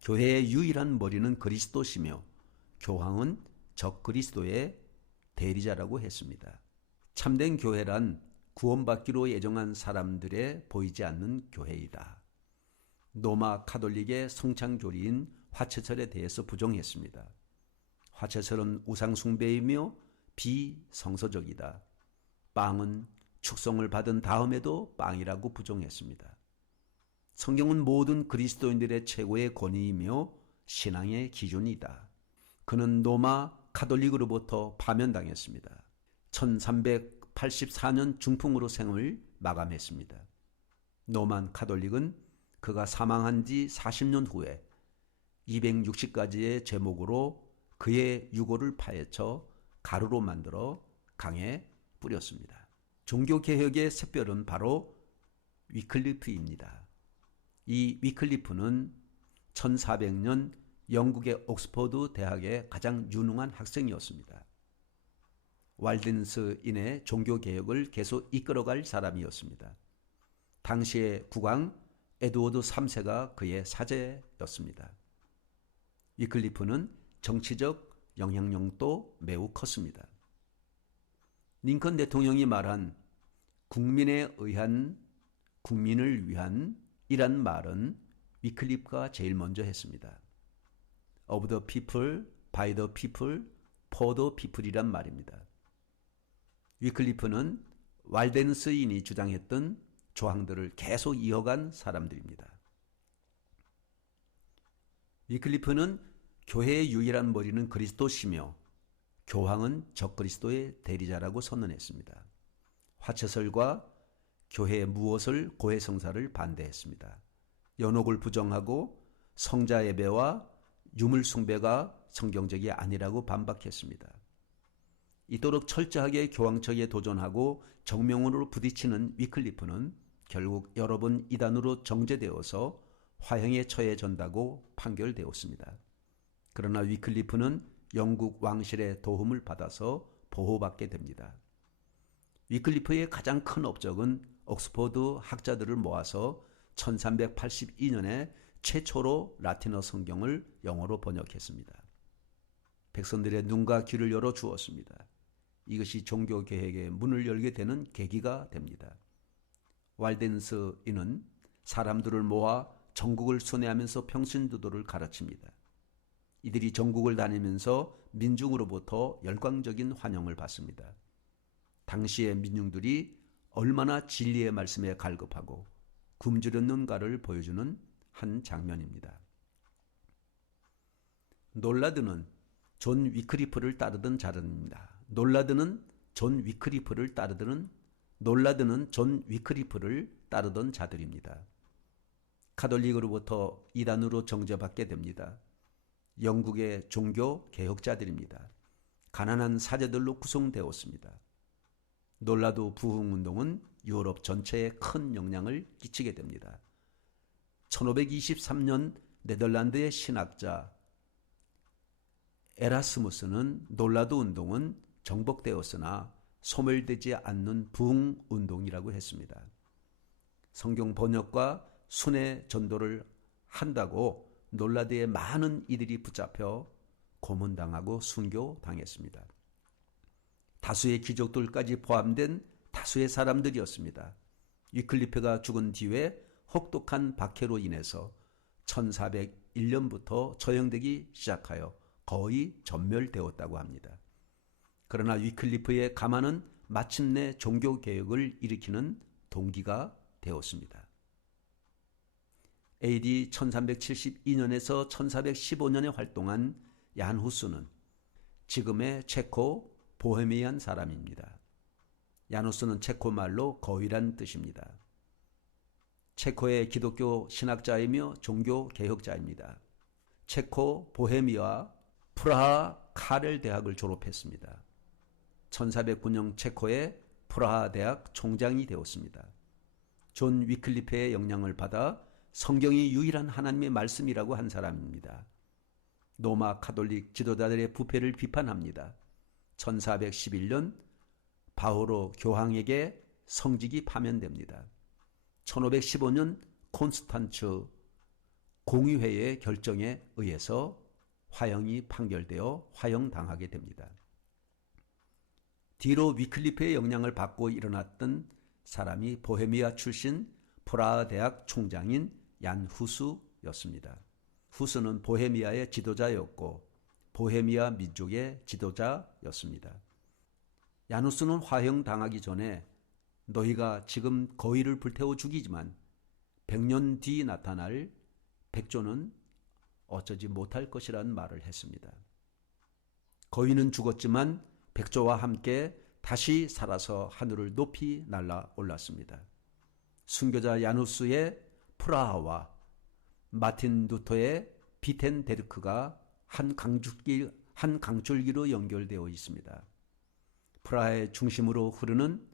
교회의 유일한 머리는 그리스도시며 교황은 적그리스도의 대리자라고 했습니다. 참된 교회란 구원받기로 예정한 사람들의 보이지 않는 교회이다. 로마 카톨릭의 성찬교리인 화채설에 대해서 부정했습니다. 화채설은 우상숭배이며 비성서적이다. 빵은 축성을 받은 다음에도 빵이라고 부정했습니다. 성경은 모든 그리스도인들의 최고의 권위이며 신앙의 기준이다. 그는 로마 카톨릭으로부터 파면당했습니다. 1384년 중풍으로 생을 마감했습니다. 로만 카톨릭은 그가 사망한 지 40년 후에 260가지의 제목으로 그의 유골을 파헤쳐 가루로 만들어 강에 뿌렸습니다. 종교개혁의 샛별은 바로 위클리프입니다. 이 위클리프는 1400년 영국의 옥스퍼드 대학의 가장 유능한 학생이었습니다. walden스인의 종교개혁을 계속 이끌어갈 사람이었습니다. 당시의 국왕 에드워드 3세가 그의 사제였습니다. 위클리프는 정치적 영향력도 매우 컸습니다. 링컨 대통령이 말한 국민에 의한, 국민을 위한 이란 말은 위클리프가 제일 먼저 했습니다. Of the people, by the people, for the people이란 말입니다. 위클리프는 walden스인이 주장했던 조항들을 계속 이어간 사람들입니다. 위클리프는 교회의 유일한 머리는 그리스도시며 교황은 적그리스도의 대리자라고 선언했습니다. 화채설과 교회의 무엇을 고해성사를 반대했습니다. 연옥을 부정하고 성자 예배와 유물 숭배가 성경적이 아니라고 반박했습니다. 이토록 철저하게 교황청에 도전하고 정명으로 부딪히는 위클리프는 결국 여러 번 이단으로 정죄되어서 화형에 처해진다고 판결되었습니다. 그러나 위클리프는 영국 왕실의 도움을 받아서 보호받게 됩니다. 위클리프의 가장 큰 업적은 옥스퍼드 학자들을 모아서 1382년에 최초로 라틴어 성경을 영어로 번역했습니다. 백성들의 눈과 귀를 열어 주었습니다. 이것이 종교개혁의 문을 열게 되는 계기가 됩니다. 왈덴스인은 사람들을 모아 전국을 순회하면서 평신도도를 가르칩니다. 이들이 전국을 다니면서 민중으로부터 열광적인 환영을 받습니다. 당시의 민중들이 얼마나 진리의 말씀에 갈급하고 굶주렸는가를 보여주는 한 장면입니다. 놀라드는 존 위클리프를 따르던 자들입니다. 놀라드는 존 위클리프를 따르던 자들입니다. 카톨릭으로부터 이단으로 정죄받게 됩니다. 영국의 종교 개혁자들입니다. 가난한 사제들로 구성되었습니다. 놀라드 부흥운동은 유럽 전체에 큰 영향을 끼치게 됩니다. 1523년 네덜란드의 신학자 에라스무스는 놀라드 운동은 정복되었으나 소멸되지 않는 부흥운동이라고 했습니다. 성경 번역과 순회 전도를 한다고 놀라드의 많은 이들이 붙잡혀 고문당하고 순교당했습니다. 다수의 귀족들까지 포함된 다수의 사람들이었습니다. 위클리프가 죽은 뒤에 혹독한 박해로 인해서 1401년부터 처형되기 시작하여 거의 전멸되었다고 합니다. 그러나 위클리프의 가만은 마침내 종교개혁을 일으키는 동기가 되었습니다. AD 1372년에서 1415년에 활동한 얀 후스는 지금의 체코 보헤미안 사람입니다. 얀 후스는 체코 말로 거위란 뜻입니다. 체코의 기독교 신학자이며 종교 개혁자입니다. 체코 보헤미아 프라하 카렐 대학을 졸업했습니다. 1409년 체코의 프라하 대학 총장이 되었습니다. 존 위클리프의 영향을 받아 성경이 유일한 하나님의 말씀이라고 한 사람입니다. 로마 카톨릭 지도자들의 부패를 비판합니다. 1411년 바오로 교황에게 성직이 파면됩니다. 1515년 콘스탄츠 공의회의 결정에 의해서 화형이 판결되어 화형당하게 됩니다. 뒤로 위클리프의 영향을 받고 일어났던 사람이 보헤미아 출신 프라하 대학 총장인 얀 후스였습니다. 후스는 보헤미아의 지도자였고 보헤미아 민족의 지도자였습니다. 얀 후스는 화형당하기 전에 너희가 지금 거위를 불태워 죽이지만 100년 뒤 나타날 백조는 어쩌지 못할 것이라는 말을 했습니다. 거위는 죽었지만 백조와 함께 다시 살아서 하늘을 높이 날아 올랐습니다. 순교자 야누스의 프라하와 마틴 루터의 비텐베르크가 한 강줄기로 연결되어 있습니다. 프라하의 중심으로 흐르는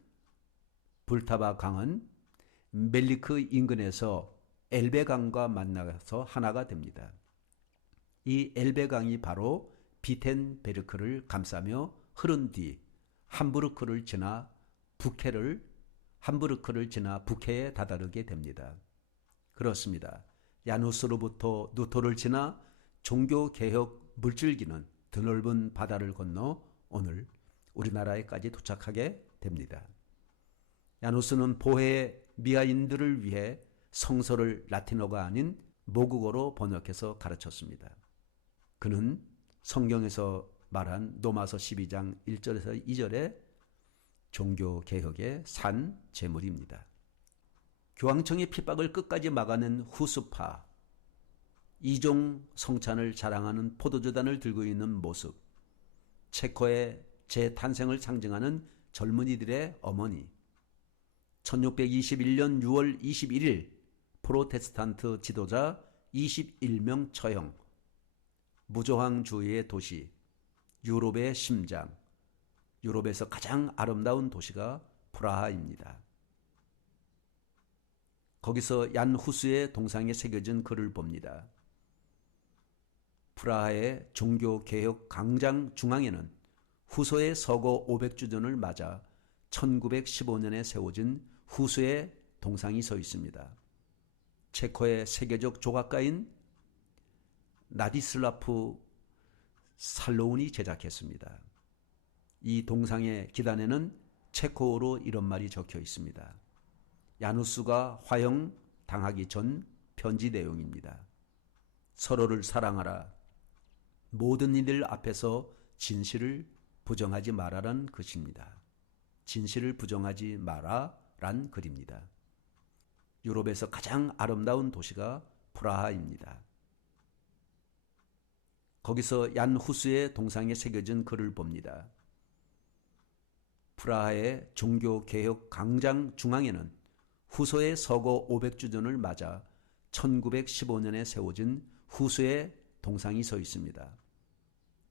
불타바 강은 멜리크 인근에서 엘베강과 만나서 하나가 됩니다. 이 엘베강이 바로 비텐베르크를 감싸며 흐른 뒤 함부르크를 지나 북해에 다다르게 됩니다. 그렇습니다. 야누스로부터 루터를 지나 종교개혁 물줄기는 드넓은 바다를 건너 오늘 우리나라에까지 도착하게 됩니다. 야누스는 보헤미아인들을 위해 성서를 라틴어가 아닌 모국어로 번역해서 가르쳤습니다. 그는 성경에서 말한 로마서 12장 1절에서 2절의 종교개혁의 산 제물입니다. 교황청의 핍박을 끝까지 막아낸 후스파, 이종 성찬을 자랑하는 포도주단을 들고 있는 모습, 체코의 재탄생을 상징하는 젊은이들의 어머니, 1621년 6월 21일 프로테스탄트 지도자 21명 처형, 무저항 주의 도시, 유럽의 심장, 유럽에서 가장 아름다운 도시가 프라하입니다. 거기서 얀 후스의 동상에 새겨진 글을 봅니다. 프라하의 종교개혁 광장 중앙에는 후소의 서거 500주년을 맞아 1915년에 세워진 후소의 동상이 서 있습니다. 체코의 세계적 조각가인 나디슬라프 살로운이 제작했습니다. 이 동상의 기단에는 체코어로 이런 말이 적혀 있습니다. 야누스가 화형 당하기 전 편지 내용입니다. 서로를 사랑하라. 모든 이들 앞에서 진실을 부정하지 마라란 것입니다. 진실을 부정하지 마라란 글입니다. 유럽에서 가장 아름다운 도시가 프라하입니다. 거기서 얀 후스의 동상에 새겨진 글을 봅니다. 프라하의 종교개혁 광장 중앙에는 후소의 서거 500주년을 맞아 1915년에 세워진 후소의 동상이 서 있습니다.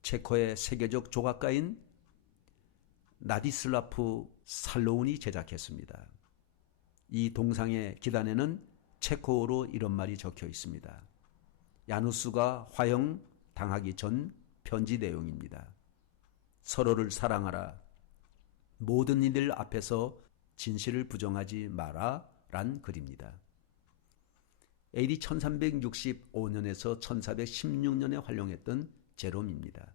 체코의 세계적 조각가인 나디슬라프 살로운이 제작했습니다. 이 동상의 기단에는 체코어로 이런 말이 적혀 있습니다. 야누스가 화형 당하기 전 편지 내용입니다. 서로를 사랑하라. 모든 이들 앞에서 진실을 부정하지 마라 란 글입니다. AD 1365년에서 1416년에 활용했던 제롬입니다.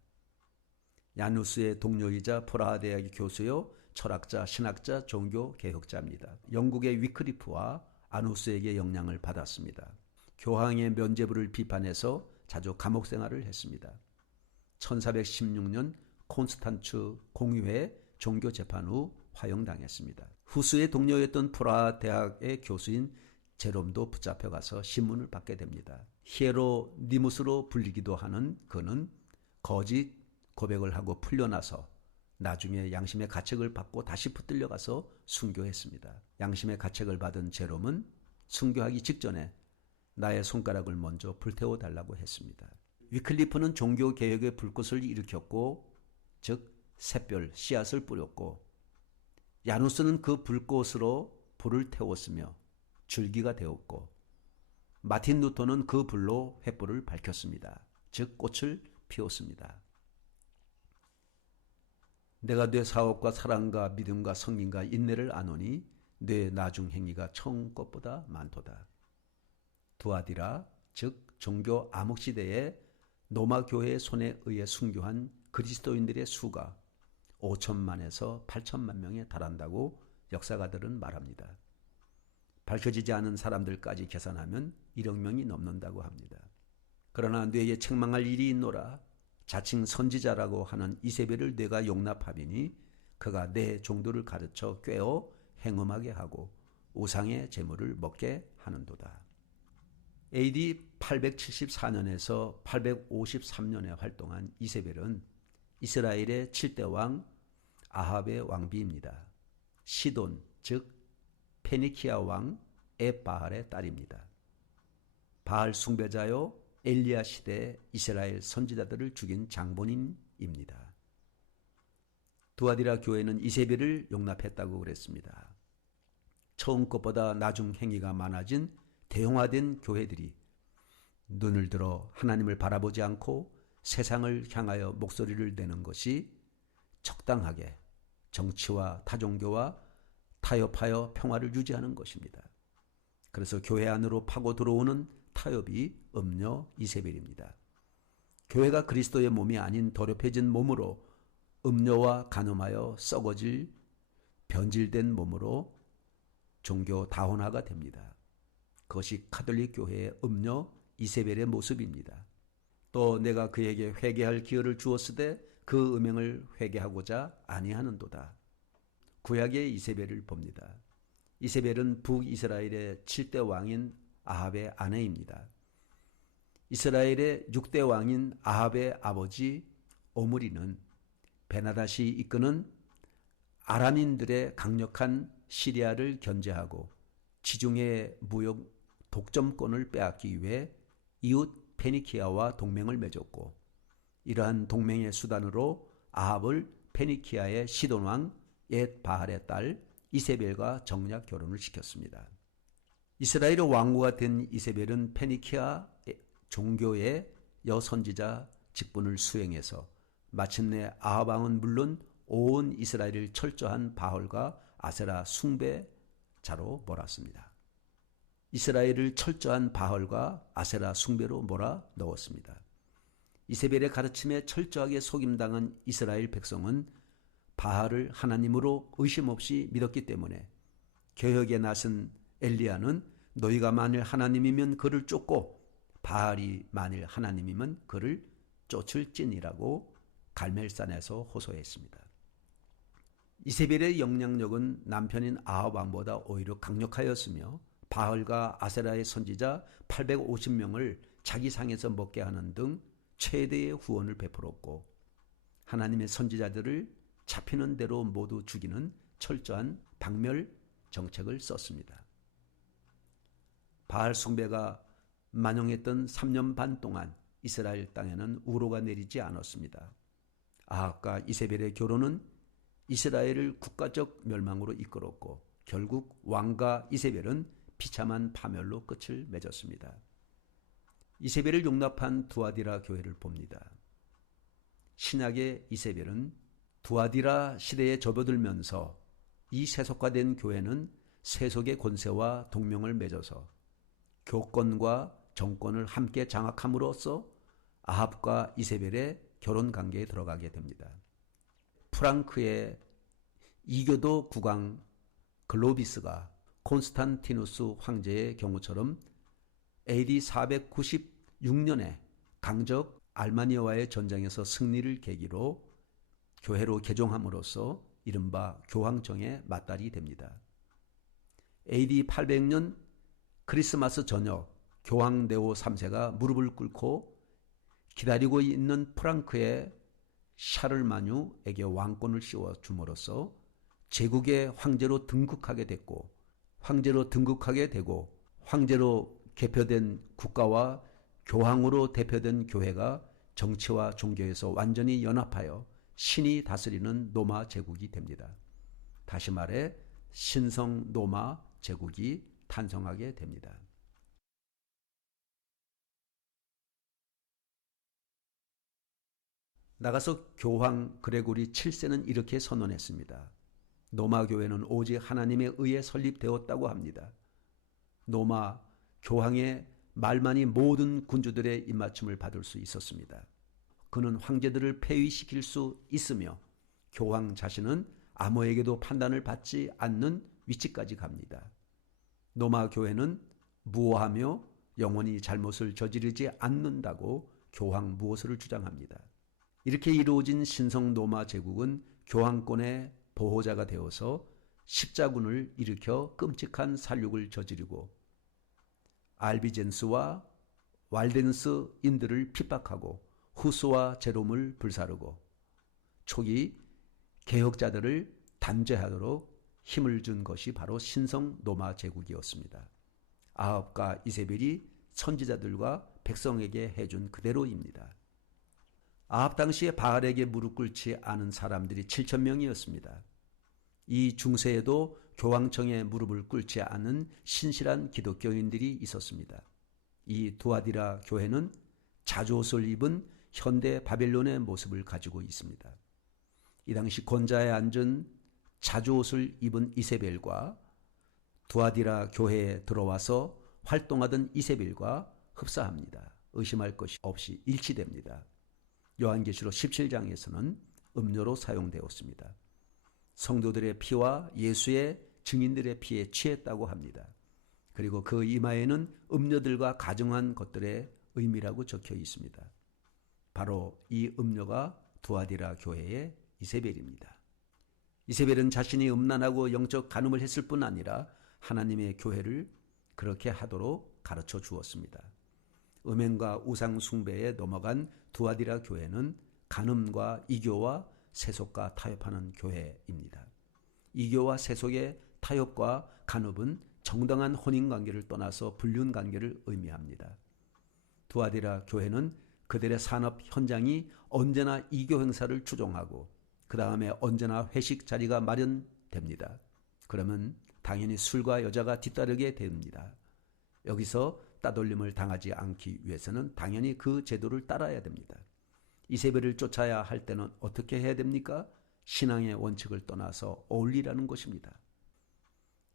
야누스의 동료이자 프라하 대학의 교수요, 철학자, 신학자, 종교 개혁자입니다. 영국의 위크리프와 아누스에게 영향을 받았습니다. 교황의 면죄부를 비판해서 자주 감옥 생활을 했습니다. 1416년 콘스탄츠 공의회 종교 재판 후 화형당했습니다. 후스의 동료였던 프라하 대학의 교수인 제롬도 붙잡혀가서 신문을 받게 됩니다. 히에로니무스로 불리기도 하는 그는 거짓 고백을 하고 풀려나서 나중에 양심의 가책을 받고 다시 붙들려가서 순교했습니다. 양심의 가책을 받은 제롬은 순교하기 직전에 나의 손가락을 먼저 불태워 달라고 했습니다. 위클리프는 종교개혁의 불꽃을 일으켰고, 즉 샛별, 씨앗을 뿌렸고, 야누스는 그 불꽃으로 불을 태웠으며 줄기가 되었고, 마틴 루터는 그 불로 횃불을 밝혔습니다. 즉 꽃을 피웠습니다. 내가 내 사업과 사랑과 믿음과 성인과 인내를 아노니 내 나중 행위가 처음 것보다 많도다. 두아디라, 즉 종교 암흑시대에 로마 교회의 손에 의해 순교한 그리스도인들의 수가 5천만에서 8천만 명에 달한다고 역사가들은 말합니다. 밝혀지지 않은 사람들까지 계산하면 1억 명이 넘는다고 합니다. 그러나 뇌에 책망할 일이 있노라. 자칭 선지자라고 하는 이세벨을 내가 용납하리니 그가 내 종도를 가르쳐 꿰어 행음하게 하고 우상의 제물을 먹게 하는도다. AD 874년에서 853년에 활동한 이세벨은 이스라엘의 7대 왕 아합의 왕비입니다. 시돈, 즉 페니키아 왕 에바알의 딸입니다. 바알 숭배자요 엘리야 시대의 이스라엘 선지자들을 죽인 장본인입니다. 두아디라 교회는 이세벨을 용납했다고 그랬습니다. 처음 것보다 나중 행위가 많아진 대형화된 교회들이 눈을 들어 하나님을 바라보지 않고 세상을 향하여 목소리를 내는 것이 적당하게 정치와 타종교와 타협하여 평화를 유지하는 것입니다. 그래서 교회 안으로 파고 들어오는 타협이 음녀 이세벨입니다. 교회가 그리스도의 몸이 아닌 더럽혀진 몸으로 음녀와 간음하여 썩어질 변질된 몸으로 종교 다원화가 됩니다. 그것이 카톨릭 교회의 음녀 이세벨의 모습입니다. 또 내가 그에게 회개할 기회를 주었으되 그 음행을 회개하고자 아니하는도다. 구약의 이세벨을 봅니다. 이세벨은 북이스라엘의 7대 왕인 아합의 아내입니다. 이스라엘의 6대 왕인 아합의 아버지 오므리는 베나닷이 이끄는 아람인들의 강력한 시리아를 견제하고 지중해 무역 독점권을 빼앗기 위해 이웃 페니키아와 동맹을 맺었고 이러한 동맹의 수단으로 아합을 페니키아의 시돈왕 옛 바알의 딸 이세벨과 정략 결혼을 시켰습니다. 이스라엘의 왕후가 된 이세벨은 페니키아 종교의 여선지자 직분을 수행해서 마침내 아합 왕은 물론 온 이스라엘을 철저한 바알과 아세라 숭배자로 몰았습니다. 이스라엘을 철저한 바알과 아세라 숭배로 몰아 넣었습니다. 이세벨의 가르침에 철저하게 속임당한 이스라엘 백성은 바알을 하나님으로 의심 없이 믿었기 때문에 개혁에 나선 엘리야는 너희가 만일 하나님이면 그를 쫓고 바알이 만일 하나님이면 그를 쫓을지니라고 갈멜산에서 호소했습니다. 이세벨의 영향력은 남편인 아합 왕보다 오히려 강력하였으며 바알과 아세라의 선지자 850명을 자기 상에서 먹게 하는 등 최대의 후원을 베풀었고 하나님의 선지자들을 잡히는 대로 모두 죽이는 철저한 박멸 정책을 썼습니다. 바알 숭배가 만영했던 3년 반 동안 이스라엘 땅에는 우로가 내리지 않았습니다. 아합과 이세벨의 결혼은 이스라엘을 국가적 멸망으로 이끌었고 결국 왕과 이세벨은 비참한 파멸로 끝을 맺었습니다. 이세벨을 용납한 두아디라 교회를 봅니다. 신약의 이세벨은 두아디라 시대에 접어들면서 이 세속화된 교회는 세속의 권세와 동맹을 맺어서 교권과 정권을 함께 장악함으로써 아합과 이세벨의 결혼 관계에 들어가게 됩니다. 프랑크의 이교도 국왕 글로비스가 콘스탄티누스 황제의 경우처럼 AD 496년에 강적 알마니아와의 전쟁에서 승리를 계기로 교회로 개종함으로써 이른바 교황정에 맞달이 됩니다. AD 800년 크리스마스 저녁 교황 네오 3세가 무릎을 꿇고 기다리고 있는 프랑크의 샤를마뉴에게 왕권을 씌워 줌으로써 제국의 황제로 등극하게 됐고 황제로 개표된 국가와 교황으로 대표된 교회가 정치와 종교에서 완전히 연합하여 신이 다스리는 로마 제국이 됩니다. 다시 말해 신성 로마 제국이 탄생하게 됩니다. 나가서 교황 그레고리 7세는 이렇게 선언했습니다. 로마 교회는 오직 하나님에 의해 설립되었다고 합니다. 로마 교황의 말만이 모든 군주들의 입맞춤을 받을 수 있었습니다. 그는 황제들을 폐위시킬 수 있으며 교황 자신은 아무에게도 판단을 받지 않는 위치까지 갑니다. 로마 교회는 무오하며 영원히 잘못을 저지르지 않는다고 교황 무오스를 주장합니다. 이렇게 이루어진 신성 로마 제국은 교황권의 보호자가 되어서 십자군을 일으켜 끔찍한 살육을 저지르고 알비젠스와 왈덴스인들을 핍박하고 후스와 제롬을 불사르고 초기 개혁자들을 단죄하도록 힘을 준 것이 바로 신성 로마 제국이었습니다. 아합과 이세벨이 선지자들과 백성에게 해준 그대로입니다. 아합 당시에 바알에게 무릎 꿇지 않은 사람들이 7,000명이었습니다. 이 중세에도 교황청에 무릎을 꿇지 않은 신실한 기독교인들이 있었습니다. 이 두아디라 교회는 자주옷을 입은 현대 바벨론의 모습을 가지고 있습니다. 이 당시 권자에 앉은 자주옷을 입은 이세벨과 두아디라 교회에 들어와서 활동하던 이세벨과 흡사합니다. 의심할 것이 없이 일치됩니다. 요한계시록 17장에서는 음료로 사용되었습니다. 성도들의 피와 예수의 증인들의 피에 취했다고 합니다. 그리고 그 이마에는 음료들과 가증한 것들의 의미라고 적혀 있습니다. 바로 이 음료가 두아디라 교회의 이세벨입니다. 이세벨은 자신이 음란하고 영적 간음을 했을 뿐 아니라 하나님의 교회를 그렇게 하도록 가르쳐 주었습니다. 음행과 우상 숭배에 넘어간 두아디라 교회는 간음과 이교와 세속과 타협하는 교회입니다. 이교와 세속의 타협과 간음은 정당한 혼인관계를 떠나서 불륜관계를 의미합니다. 두아디라 교회는 그들의 산업 현장이 언제나 이교 행사를 추종하고 그 다음에 언제나 회식 자리가 마련됩니다. 그러면 당연히 술과 여자가 뒤따르게 됩니다. 여기서 따돌림을 당하지 않기 위해서는 당연히 그 제도를 따라야 됩니다. 이세벨을 쫓아야 할 때는 어떻게 해야 됩니까? 신앙의 원칙을 떠나서 어울리라는 것입니다.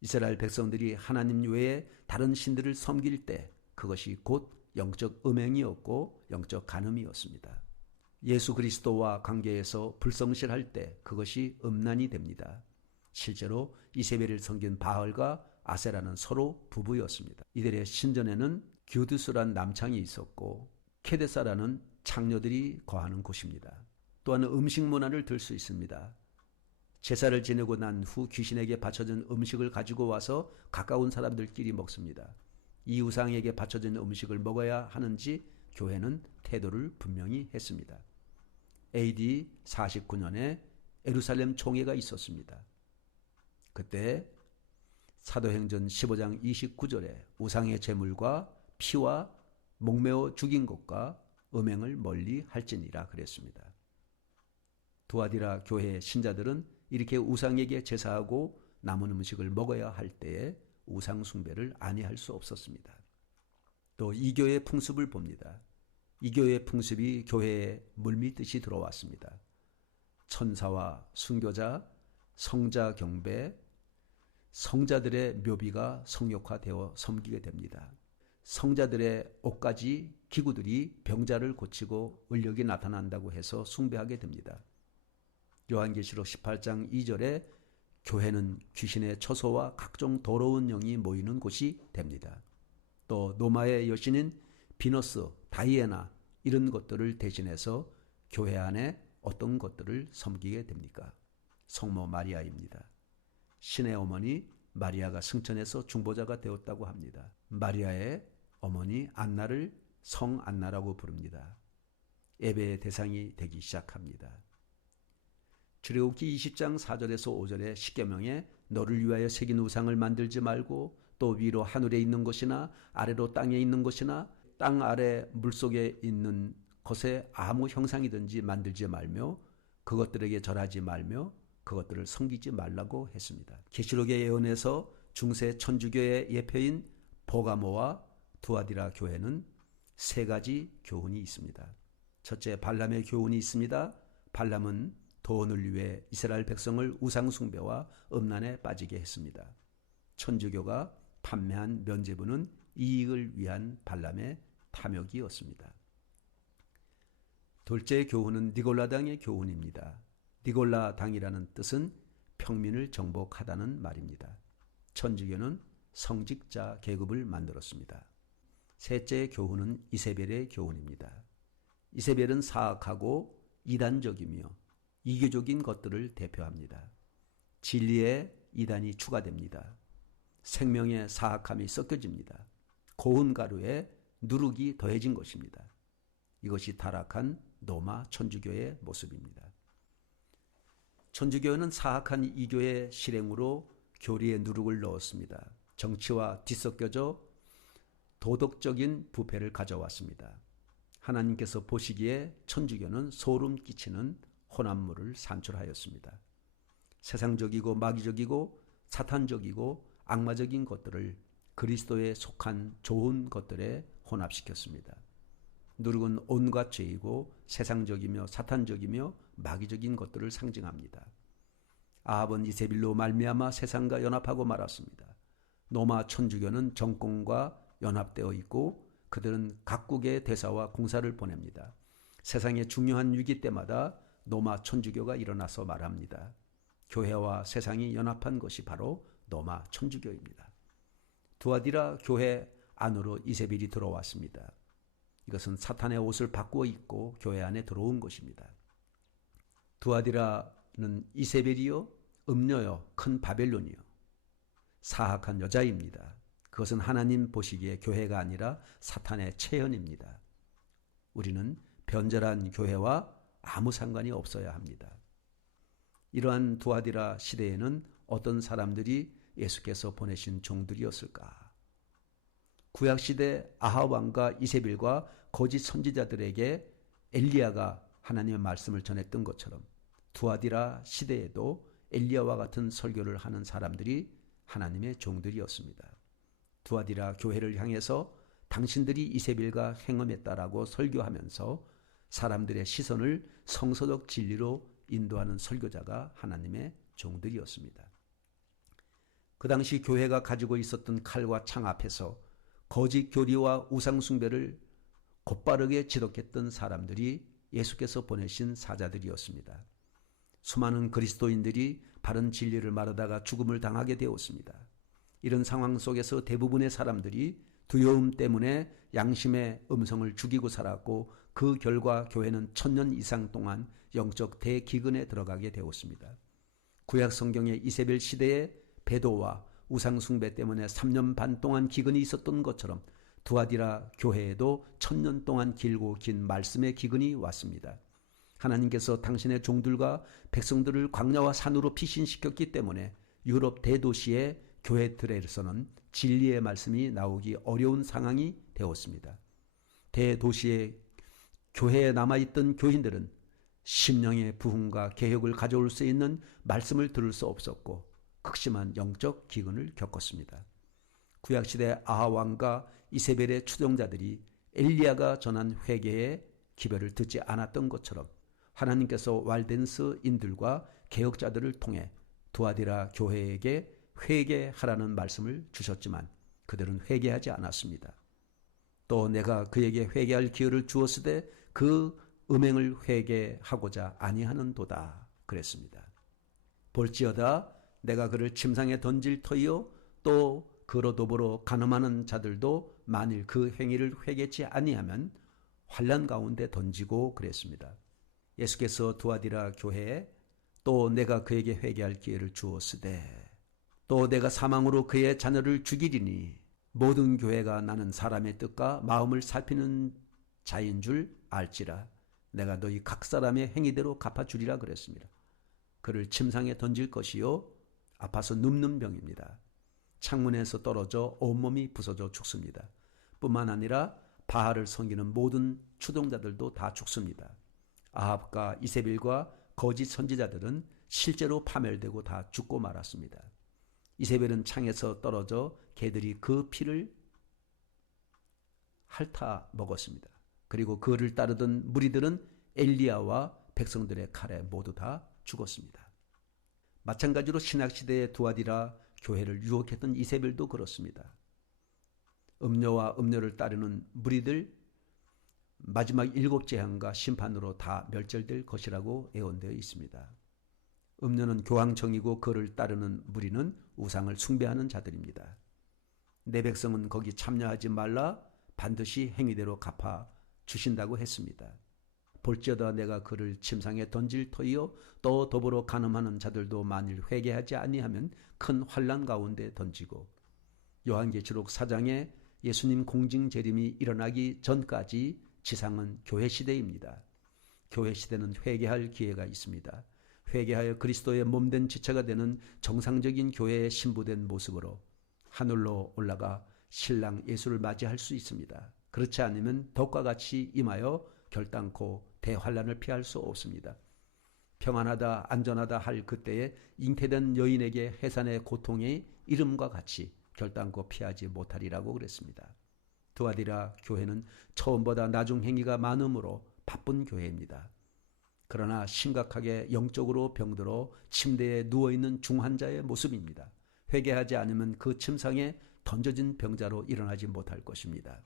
이스라엘 백성들이 하나님 외에 다른 신들을 섬길 때 그것이 곧 영적 음행이었고 영적 간음이었습니다. 예수 그리스도와 관계에서 불성실할 때 그것이 음란이 됩니다. 실제로 이세벨을 섬긴 바알과 아세라는 서로 부부였습니다. 이들의 신전에는 규드스란 남창이 있었고 케데사라는 창녀들이 거하는 곳입니다. 또한 음식 문화를 들 수 있습니다. 제사를 지내고 난 후 귀신에게 바쳐진 음식을 가지고 와서 가까운 사람들끼리 먹습니다. 이 우상에게 바쳐진 음식을 먹어야 하는지 교회는 태도를 분명히 했습니다. AD 49년에 예루살렘 총회가 있었습니다. 그때 사도행전 15장 29절에 우상의 제물과 피와 목매어 죽인 것과 음행을 멀리 할지니라 그랬습니다. 두아디라 교회의 신자들은 이렇게 우상에게 제사하고 남은 음식을 먹어야 할 때에 우상 숭배를 아니할 수 없었습니다. 또 이교의 풍습을 봅니다. 이교의 풍습이 교회에 물밀듯이 들어왔습니다. 천사와 순교자, 성자 경배, 성자들의 묘비가 성역화되어 섬기게 됩니다. 성자들의 옷가지 기구들이 병자를 고치고 의력이 나타난다고 해서 숭배하게 됩니다. 요한계시록 18장 2절에 교회는 귀신의 처소와 각종 더러운 영이 모이는 곳이 됩니다. 또 노마의 여신인 비너스, 다이애나 이런 것들을 대신해서 교회 안에 어떤 것들을 섬기게 됩니까? 성모 마리아입니다. 신의 어머니 마리아가 승천해서 중보자가 되었다고 합니다. 마리아의 어머니 안나를 성 안나라고 부릅니다. 예배의 대상이 되기 시작합니다. 출애굽기 20장 4절에서 5절의 십계명에 너를 위하여 새긴 우상을 만들지 말고 또 위로 하늘에 있는 것이나 아래로 땅에 있는 것이나 땅 아래 물속에 있는 것에 아무 형상이든지 만들지 말며 그것들에게 절하지 말며 그것들을 섬기지 말라고 했습니다. 계시록의 예언에서 중세 천주교의 예표인 보가모와 두아디라 교회는 세 가지 교훈이 있습니다. 첫째, 발람의 교훈이 있습니다. 발람은 돈을 위해 이스라엘 백성을 우상 숭배와 음란에 빠지게 했습니다. 천주교가 판매한 면죄부는 이익을 위한 발람의 탐욕이었습니다. 둘째 교훈은 니골라당의 교훈입니다. 니골라당이라는 뜻은 평민을 정복하다는 말입니다. 천주교는 성직자 계급을 만들었습니다. 셋째 교훈은 이세벨의 교훈입니다. 이세벨은 사악하고 이단적이며 이교적인 것들을 대표합니다. 진리에 이단이 추가됩니다. 생명의 사악함이 섞여집니다. 고운 가루에 누룩이 더해진 것입니다. 이것이 타락한 노마 천주교의 모습입니다. 천주교는 사악한 이교의 실행으로 교리에 누룩을 넣었습니다. 정치와 뒤섞여져 도덕적인 부패를 가져왔습니다. 하나님께서 보시기에 천주교는 소름 끼치는 혼합물을 산출하였습니다. 세상적이고 마귀적이고 사탄적이고 악마적인 것들을 그리스도에 속한 좋은 것들에 혼합시켰습니다. 누룩은 온갖 죄이고 세상적이며 사탄적이며 마귀적인 것들을 상징합니다. 아합은 이세벨로 말미암아 세상과 연합하고 말았습니다. 노마 천주교는 정권과 연합되어 있고 그들은 각국의 대사와 공사를 보냅니다. 세상의 중요한 위기 때마다 노마 천주교가 일어나서 말합니다. 교회와 세상이 연합한 것이 바로 노마 천주교입니다. 두아디라 교회 안으로 이세벨이 들어왔습니다. 이것은 사탄의 옷을 바꾸어 입고 교회 안에 들어온 것입니다. 두아디라는 이세벨이요, 음녀요, 큰 바벨론이요, 사악한 여자입니다. 그것은 하나님 보시기에 교회가 아니라 사탄의 체현입니다. 우리는 변절한 교회와 아무 상관이 없어야 합니다. 이러한 두아디라 시대에는 어떤 사람들이 예수께서 보내신 종들이었을까? 구약시대 아합 왕과 이세벨과 거짓 선지자들에게 엘리야가 하나님의 말씀을 전했던 것처럼 두아디라 시대에도 엘리야와 같은 설교를 하는 사람들이 하나님의 종들이었습니다. 두아디라 교회를 향해서 당신들이 이세벨과 행음했다라고 설교하면서 사람들의 시선을 성서적 진리로 인도하는 설교자가 하나님의 종들이었습니다. 그 당시 교회가 가지고 있었던 칼과 창 앞에서 거짓 교리와 우상 숭배를 곧바르게 지독했던 사람들이 예수께서 보내신 사자들이었습니다. 수많은 그리스도인들이 바른 진리를 말하다가 죽음을 당하게 되었습니다. 이런 상황 속에서 대부분의 사람들이 두려움 때문에 양심의 음성을 죽이고 살았고 그 결과 교회는 1000년 이상 동안 영적 대기근에 들어가게 되었습니다. 구약 성경의 이세벨 시대에 배도와 우상 숭배 때문에 3년 반 동안 기근이 있었던 것처럼 두아디라 교회에도 1000년 동안 길고 긴 말씀의 기근이 왔습니다. 하나님께서 당신의 종들과 백성들을 광야와 산으로 피신시켰기 때문에 유럽 대도시의 교회들에서는 진리의 말씀이 나오기 어려운 상황이 되었습니다. 대도시의 교회에 남아있던 교인들은 심령의 부흥과 개혁을 가져올 수 있는 말씀을 들을 수 없었고 극심한 영적 기근을 겪었습니다. 구약시대 아하 왕과 이세벨의 추종자들이 엘리야가 전한 회개의 기별을 듣지 않았던 것처럼 하나님께서 walden스인들과 개혁자들을 통해 두아디라 교회에게 회개하라는 말씀을 주셨지만 그들은 회개하지 않았습니다. 또 내가 그에게 회개할 기회를 주었으되 그 음행을 회개하고자 아니하는도다 그랬습니다. 볼지어다 내가 그를 침상에 던질 터이요 또 그로 더불어 간음하는 자들도 만일 그 행위를 회개치 아니하면 환난 가운데 던지고 그랬습니다. 예수께서 두아디라 교회에 또 내가 그에게 회개할 기회를 주었으되 또 내가 사망으로 그의 자녀를 죽이리니 모든 교회가 나는 사람의 뜻과 마음을 살피는 자인 줄 알지라 내가 너희 각 사람의 행위대로 갚아주리라 그랬습니다. 그를 침상에 던질 것이요 아파서 눕는 병입니다. 창문에서 떨어져 온몸이 부서져 죽습니다. 뿐만 아니라 바알을 섬기는 모든 추종자들도 다 죽습니다. 아합과 이세벨과 거짓 선지자들은 실제로 파멸되고 다 죽고 말았습니다. 이세벨은 창에서 떨어져 개들이 그 피를 핥아 먹었습니다. 그리고 그를 따르던 무리들은 엘리야와 백성들의 칼에 모두 다 죽었습니다. 마찬가지로 신약시대의 두아디라 교회를 유혹했던 이세벨도 그렇습니다. 음료와 음료를 따르는 무리들 마지막 7재앙과 심판으로 다 멸절될 것이라고 예언되어 있습니다. 음료는 교황청이고 그를 따르는 무리는 우상을 숭배하는 자들입니다. 내 백성은 거기 참여하지 말라 반드시 행위대로 갚아 주신다고 했습니다. 볼지어다 내가 그를 침상에 던질 터이요 또 더불어 간음하는 자들도 만일 회개하지 아니하면 큰 환난 가운데 던지고 요한계시록 4장에 예수님 공징 재림이 일어나기 전까지 지상은 교회 시대입니다. 교회 시대는 회개할 기회가 있습니다. 회개하여 그리스도의 몸된 지체가 되는 정상적인 교회의 신부된 모습으로 하늘로 올라가 신랑 예수를 맞이할 수 있습니다. 그렇지 않으면 덕과 같이 임하여 결단코 대환란을 피할 수 없습니다. 평안하다 안전하다 할 그때에 잉태된 여인에게 해산의 고통의 이름과 같이 결단코 피하지 못하리라고 그랬습니다. 두아디라 교회는 처음보다 나중 행위가 많으므로 바쁜 교회입니다. 그러나 심각하게 영적으로 병들어 침대에 누워있는 중환자의 모습입니다. 회개하지 않으면 그 침상에 던져진 병자로 일어나지 못할 것입니다.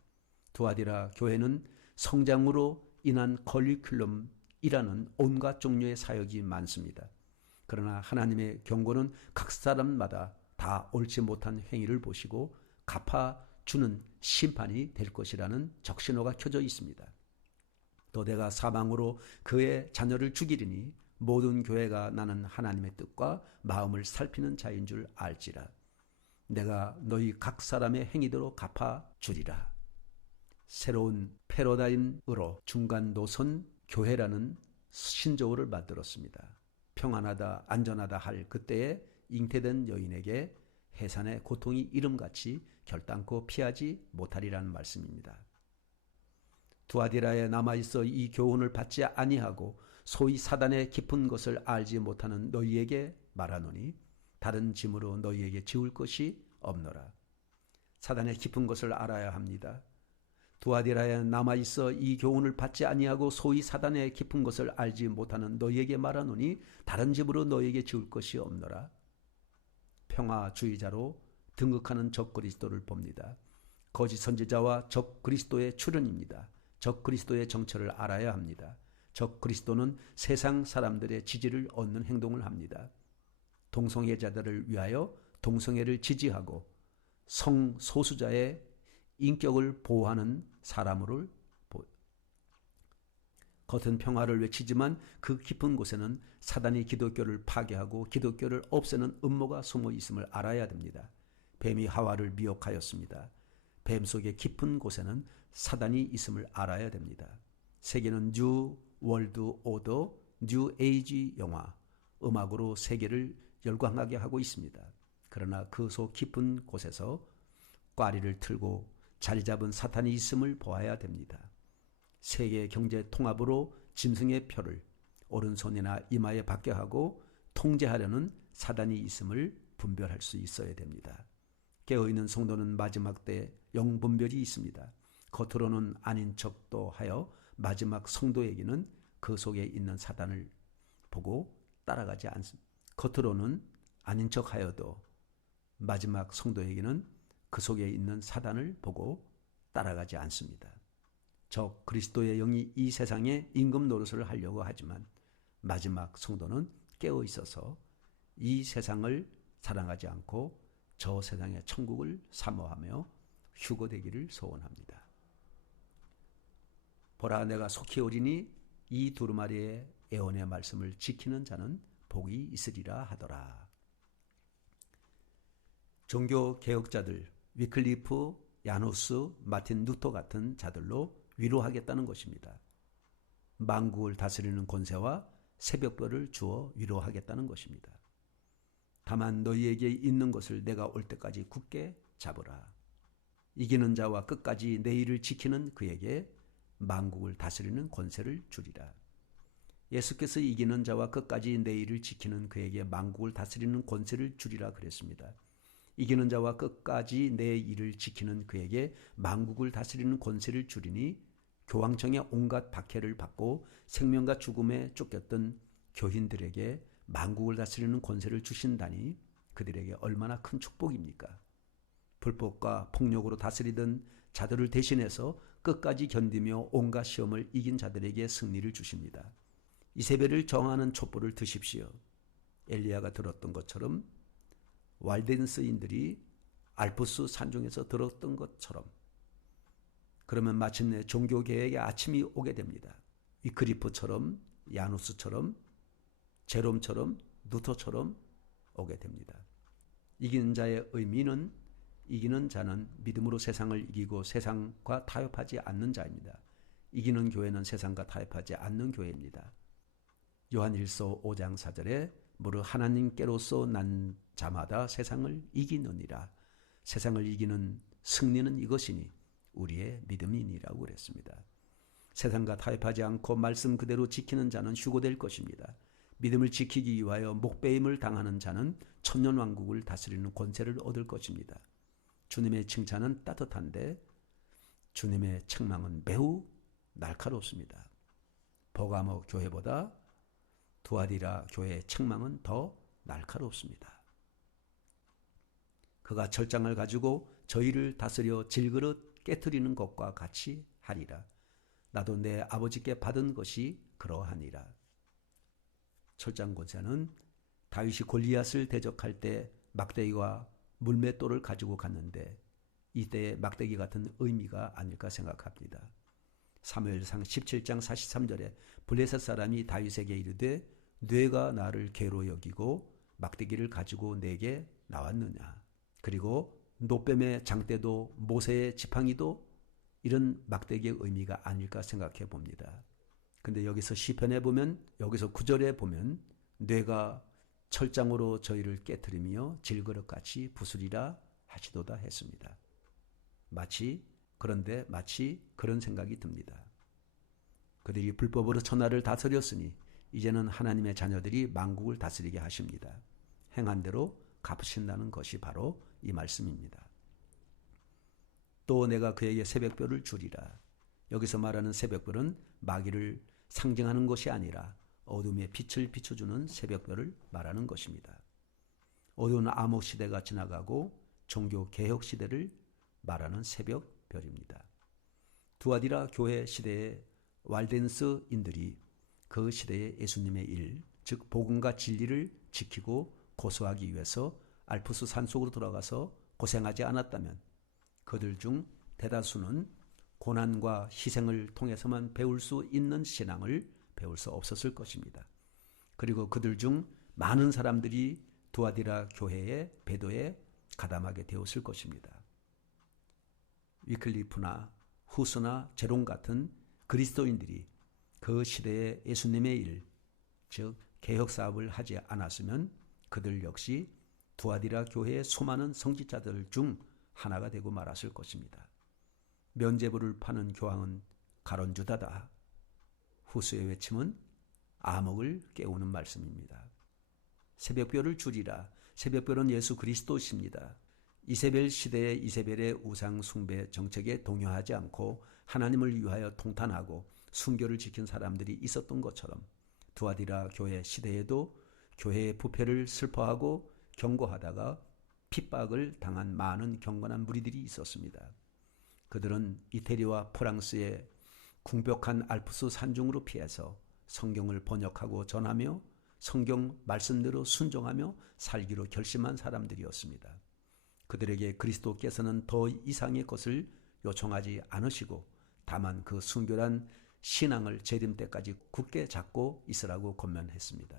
두아디라 교회는 성장으로 인한 커리큘럼이라는 온갖 종류의 사역이 많습니다. 그러나 하나님의 경고는 각 사람마다 다 옳지 못한 행위를 보시고 갚아주는 심판이 될 것이라는 적신호가 켜져 있습니다. 또 내가 사망으로 그의 자녀를 죽이리니 모든 교회가 나는 하나님의 뜻과 마음을 살피는 자인 줄 알지라. 내가 너희 각 사람의 행위대로 갚아주리라. 새로운 패러다임으로 중간 노선 교회라는 신조어를 만들었습니다. 평안하다 안전하다 할 그때에 잉태된 여인에게 해산의 고통이 이름같이 결단코 피하지 못하리라는 말씀입니다. 두아디라에 남아있어 이 교훈을 받지 아니하고 소위 사단의 깊은 것을 알지 못하는 너희에게 말하노니 다른 짐으로 너희에게 지울 것이 없노라. 사단의 깊은 것을 알아야 합니다. 두아디라에 남아있어 이 교훈을 받지 아니하고 소위 사단의 깊은 것을 알지 못하는 너희에게 말하노니 다른 집으로 너희에게 지울 것이 없노라. 평화주의자로 등극하는 적그리스도를 봅니다. 거짓 선지자와 적그리스도의 출현입니다. 적그리스도의 정체를 알아야 합니다. 적그리스도는 세상 사람들의 지지를 얻는 행동을 합니다. 동성애자들을 위하여 동성애를 지지하고 성소수자의 인격을 보호하는 사람으로 겉은 평화를 외치지만 그 깊은 곳에는 사단이 기독교를 파괴하고 기독교를 없애는 음모가 숨어 있음을 알아야 됩니다. 뱀이 하와를 미혹하였습니다. 뱀 속의 깊은 곳에는 사단이 있음을 알아야 됩니다. 세계는 뉴 월드 오더, 뉴 에이지 영화, 음악으로 세계를 열광하게 하고 있습니다. 그러나 그 속 깊은 곳에서 꽈리를 틀고 자리 잡은 사탄이 있음을 보아야 됩니다. 세계 경제 통합으로 짐승의 표를 오른손이나 이마에 받게 하고 통제하려는 사단이 있음을 분별할 수 있어야 됩니다. 깨어있는 성도는 마지막 때 영분별이 있습니다. 겉으로는 아닌 척도 하여 마지막 성도에게는 그 속에 있는 사단을 보고 따라가지 않습니다. 겉으로는 아닌 척 하여도 마지막 성도에게는 그 속에 있는 사단을 보고 따라가지 않습니다. 적 그리스도의 영이 이 세상에 임금 노릇을 하려고 하지만 마지막 성도는 깨어 있어서 이 세상을 사랑하지 않고 저 세상의 천국을 사모하며 휴거되기를 소원합니다. 보라, 내가 속히 오리니 이 두루마리의 애원의 말씀을 지키는 자는 복이 있으리라 하더라. 종교 개혁자들 위클리프, 야누스, 마틴 루터 같은 자들로 위로하겠다는 것입니다. 만국을 다스리는 권세와 새벽별을 주어 위로하겠다는 것입니다. 다만 너희에게 있는 것을 내가 올 때까지 굳게 잡으라. 이기는 자와 끝까지 내 일을 지키는 그에게 만국을 다스리는 권세를 주리라. 예수께서 이기는 자와 끝까지 내 일을 지키는 그에게 만국을 다스리는 권세를 주리라 그랬습니다. 이기는 자와 끝까지 내 일을 지키는 그에게 만국을 다스리는 권세를 주리니 교황청의 온갖 박해를 받고 생명과 죽음에 쫓겼던 교인들에게 만국을 다스리는 권세를 주신다니 그들에게 얼마나 큰 축복입니까? 불법과 폭력으로 다스리던 자들을 대신해서 끝까지 견디며 온갖 시험을 이긴 자들에게 승리를 주십니다. 이세벨을 정하는 촛불을 드십시오. 엘리야가 들었던 것처럼 왈덴스인들이 알프스 산중에서 들었던 것처럼 그러면 마침내 종교개혁의 아침이 오게 됩니다. 위클리프처럼 야누스처럼 제롬처럼 루터처럼 오게 됩니다. 이기는 자의 의미는 이기는 자는 믿음으로 세상을 이기고 세상과 타협하지 않는 자입니다. 이기는 교회는 세상과 타협하지 않는 교회입니다. 요한일서 5장 4절에 무릇 하나님께로서 난 자마다 세상을 이기느니라. 세상을 이기는 승리는 이것이니 우리의 믿음이니라고 그랬습니다. 세상과 타협하지 않고 말씀 그대로 지키는 자는 휴거될 것입니다. 믿음을 지키기 위하여 목배임을 당하는 자는 천년왕국을 다스리는 권세를 얻을 것입니다. 주님의 칭찬은 따뜻한데 주님의 책망은 매우 날카롭습니다. 버가모 교회보다 두아디라 교회의 책망은 더 날카롭습니다. 그가 철장을 가지고 저희를 다스려 질그릇 깨트리는 것과 같이 하리라. 나도 내 아버지께 받은 것이 그러하니라. 철장 권세는 다윗이 골리앗을 대적할 때 막대기와 물맷돌을 가지고 갔는데 이때의 막대기 같은 의미가 아닐까 생각합니다. 사무엘상 17장 43절에 블레셋 사람이 다윗에게 이르되 뇌가 나를 괴로 여기고 막대기를 가지고 내게 나왔느냐. 그리고 노뱀의 장대도 모세의 지팡이도 이런 막대기의 의미가 아닐까 생각해 봅니다. 근데 여기서 시편에 보면 여기서 9절에 보면 뇌가 철장으로 저희를 깨트리며 질그릇같이 부수리라 하시도다 했습니다. 마치 그런 생각이 듭니다. 그들이 불법으로 천하를 다스렸으니 이제는 하나님의 자녀들이 만국을 다스리게 하십니다. 행한 대로 갚으신다는 것이 바로 이 말씀입니다. 또 내가 그에게 새벽별을 주리라. 여기서 말하는 새벽별은 마귀를 상징하는 것이 아니라 어둠의 빛을 비춰주는 새벽별을 말하는 것입니다. 어두운 암흑 시대가 지나가고 종교 개혁 시대를 말하는 새벽별입니다. 두아디라 교회 시대의 왈덴스인들이 그 시대의 예수님의 일, 즉 복음과 진리를 지키고 고수하기 위해서 알프스 산속으로 들어가서 고생하지 않았다면 그들 중 대다수는 고난과 희생을 통해서만 배울 수 있는 신앙을 배울 수 없었을 것입니다. 그리고 그들 중 많은 사람들이 두아디라 교회의 배도에 가담하게 되었을 것입니다. 위클리프나 후스나 제롬 같은 그리스도인들이 그 시대의 예수님의 일, 즉 개혁 사업을 하지 않았으면 그들 역시 두아디라 교회의 수많은 성직자들 중 하나가 되고 말았을 것입니다. 면죄부를 파는 교황은 가론주다다. 후스의 외침은 암흑을 깨우는 말씀입니다. 새벽별을 주리라. 새벽별은 예수 그리스도십니다. 이세벨 시대의 이세벨의 우상 숭배 정책에 동요하지 않고 하나님을 위하여 통탄하고 순교를 지킨 사람들이 있었던 것처럼 두아디라 교회 시대에도 교회의 부패를 슬퍼하고 경고하다가 핍박을 당한 많은 경건한 무리들이 있었습니다. 그들은 이태리와 프랑스의 궁벽한 알프스 산중으로 피해서 성경을 번역하고 전하며 성경 말씀대로 순종하며 살기로 결심한 사람들이었습니다. 그들에게 그리스도께서는 더 이상의 것을 요청하지 않으시고 다만 그 순결한 신앙을 재림 때까지 굳게 잡고 있으라고 권면했습니다.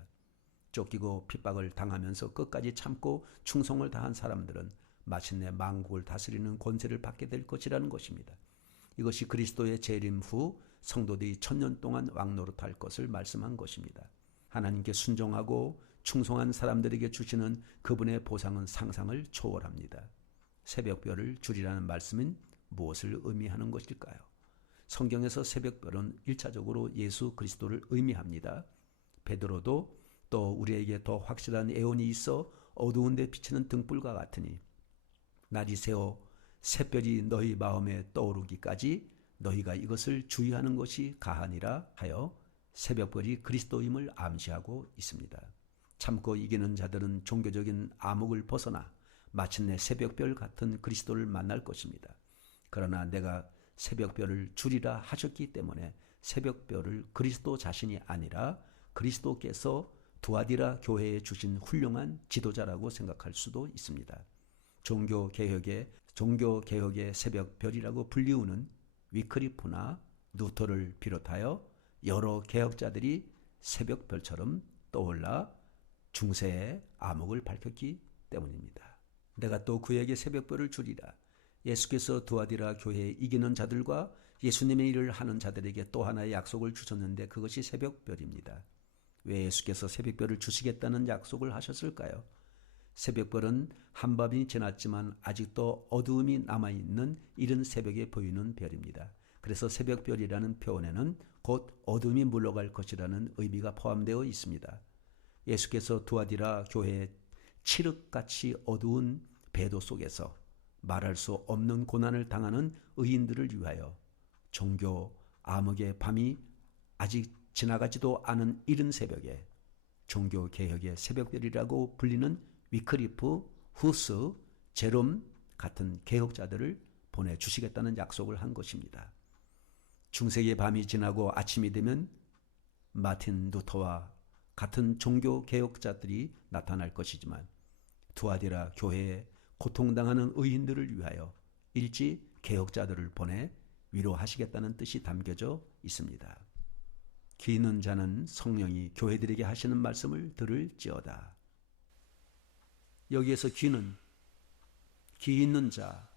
쫓기고 핍박을 당하면서 끝까지 참고 충성을 다한 사람들은 마침내 만국을 다스리는 권세를 받게 될 것이라는 것입니다. 이것이 그리스도의 재림 후 성도들이 1000년 동안 왕노릇할 것을 말씀한 것입니다. 하나님께 순종하고 충성한 사람들에게 주시는 그분의 보상은 상상을 초월합니다. 새벽별을 주리라는 말씀은 무엇을 의미하는 것일까요? 성경에서 새벽별은 1차적으로 예수 그리스도를 의미합니다. 베드로도 또 우리에게 더 확실한 애원이 있어 어두운 데 비치는 등불과 같으니 날이 새어 새별이 너희 마음에 떠오르기까지 너희가 이것을 주의하는 것이 가하니라 하여 새벽별이 그리스도임을 암시하고 있습니다. 참고 이기는 자들은 종교적인 암흑을 벗어나 마침내 새벽별 같은 그리스도를 만날 것입니다. 그러나 내가 새벽별을 주리라 하셨기 때문에 새벽별을 그리스도 자신이 아니라 그리스도께서 두아디라 교회에 주신 훌륭한 지도자라고 생각할 수도 있습니다. 종교개혁의 새벽별이라고 불리우는 위크리프나 누터를 비롯하여 여러 개혁자들이 새벽별처럼 떠올라 중세의 암흑을 밝혔기 때문입니다. 내가 또 그에게 새벽별을 주리라. 예수께서 두아디라 교회에 이기는 자들과 예수님의 일을 하는 자들에게 또 하나의 약속을 주셨는데 그것이 새벽별입니다. 왜 예수께서 새벽별을 주시겠다는 약속을 하셨을까요? 새벽별은 한밤이 지났지만 아직도 어두움이 남아있는 이른 새벽에 보이는 별입니다. 그래서 새벽별이라는 표현에는 곧 어둠이 물러갈 것이라는 의미가 포함되어 있습니다. 예수께서 두아디라 교회의 칠흑같이 어두운 배도 속에서 말할 수 없는 고난을 당하는 의인들을 위하여 종교 암흑의 밤이 아직 지나가지도 않은 이른 새벽에 종교개혁의 새벽별이라고 불리는 위크리프, 후스, 제롬 같은 개혁자들을 보내주시겠다는 약속을 한 것입니다. 중세기의 밤이 지나고 아침이 되면 마틴 루터와 같은 종교개혁자들이 나타날 것이지만 두아디라 교회에 고통당하는 의인들을 위하여 일찍 개혁자들을 보내 위로하시겠다는 뜻이 담겨져 있습니다. 귀 있는 자는 성령이 교회들에게 하시는 말씀을 들을지어다. 여기에서 귀는 귀 있는 자,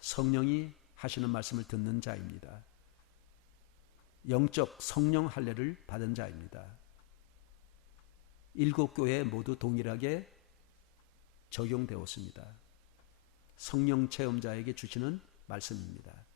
성령이 하시는 말씀을 듣는 자입니다. 영적 성령 할례를 받은 자입니다. 7교회 모두 동일하게 적용되었습니다. 성령 체험자에게 주시는 말씀입니다.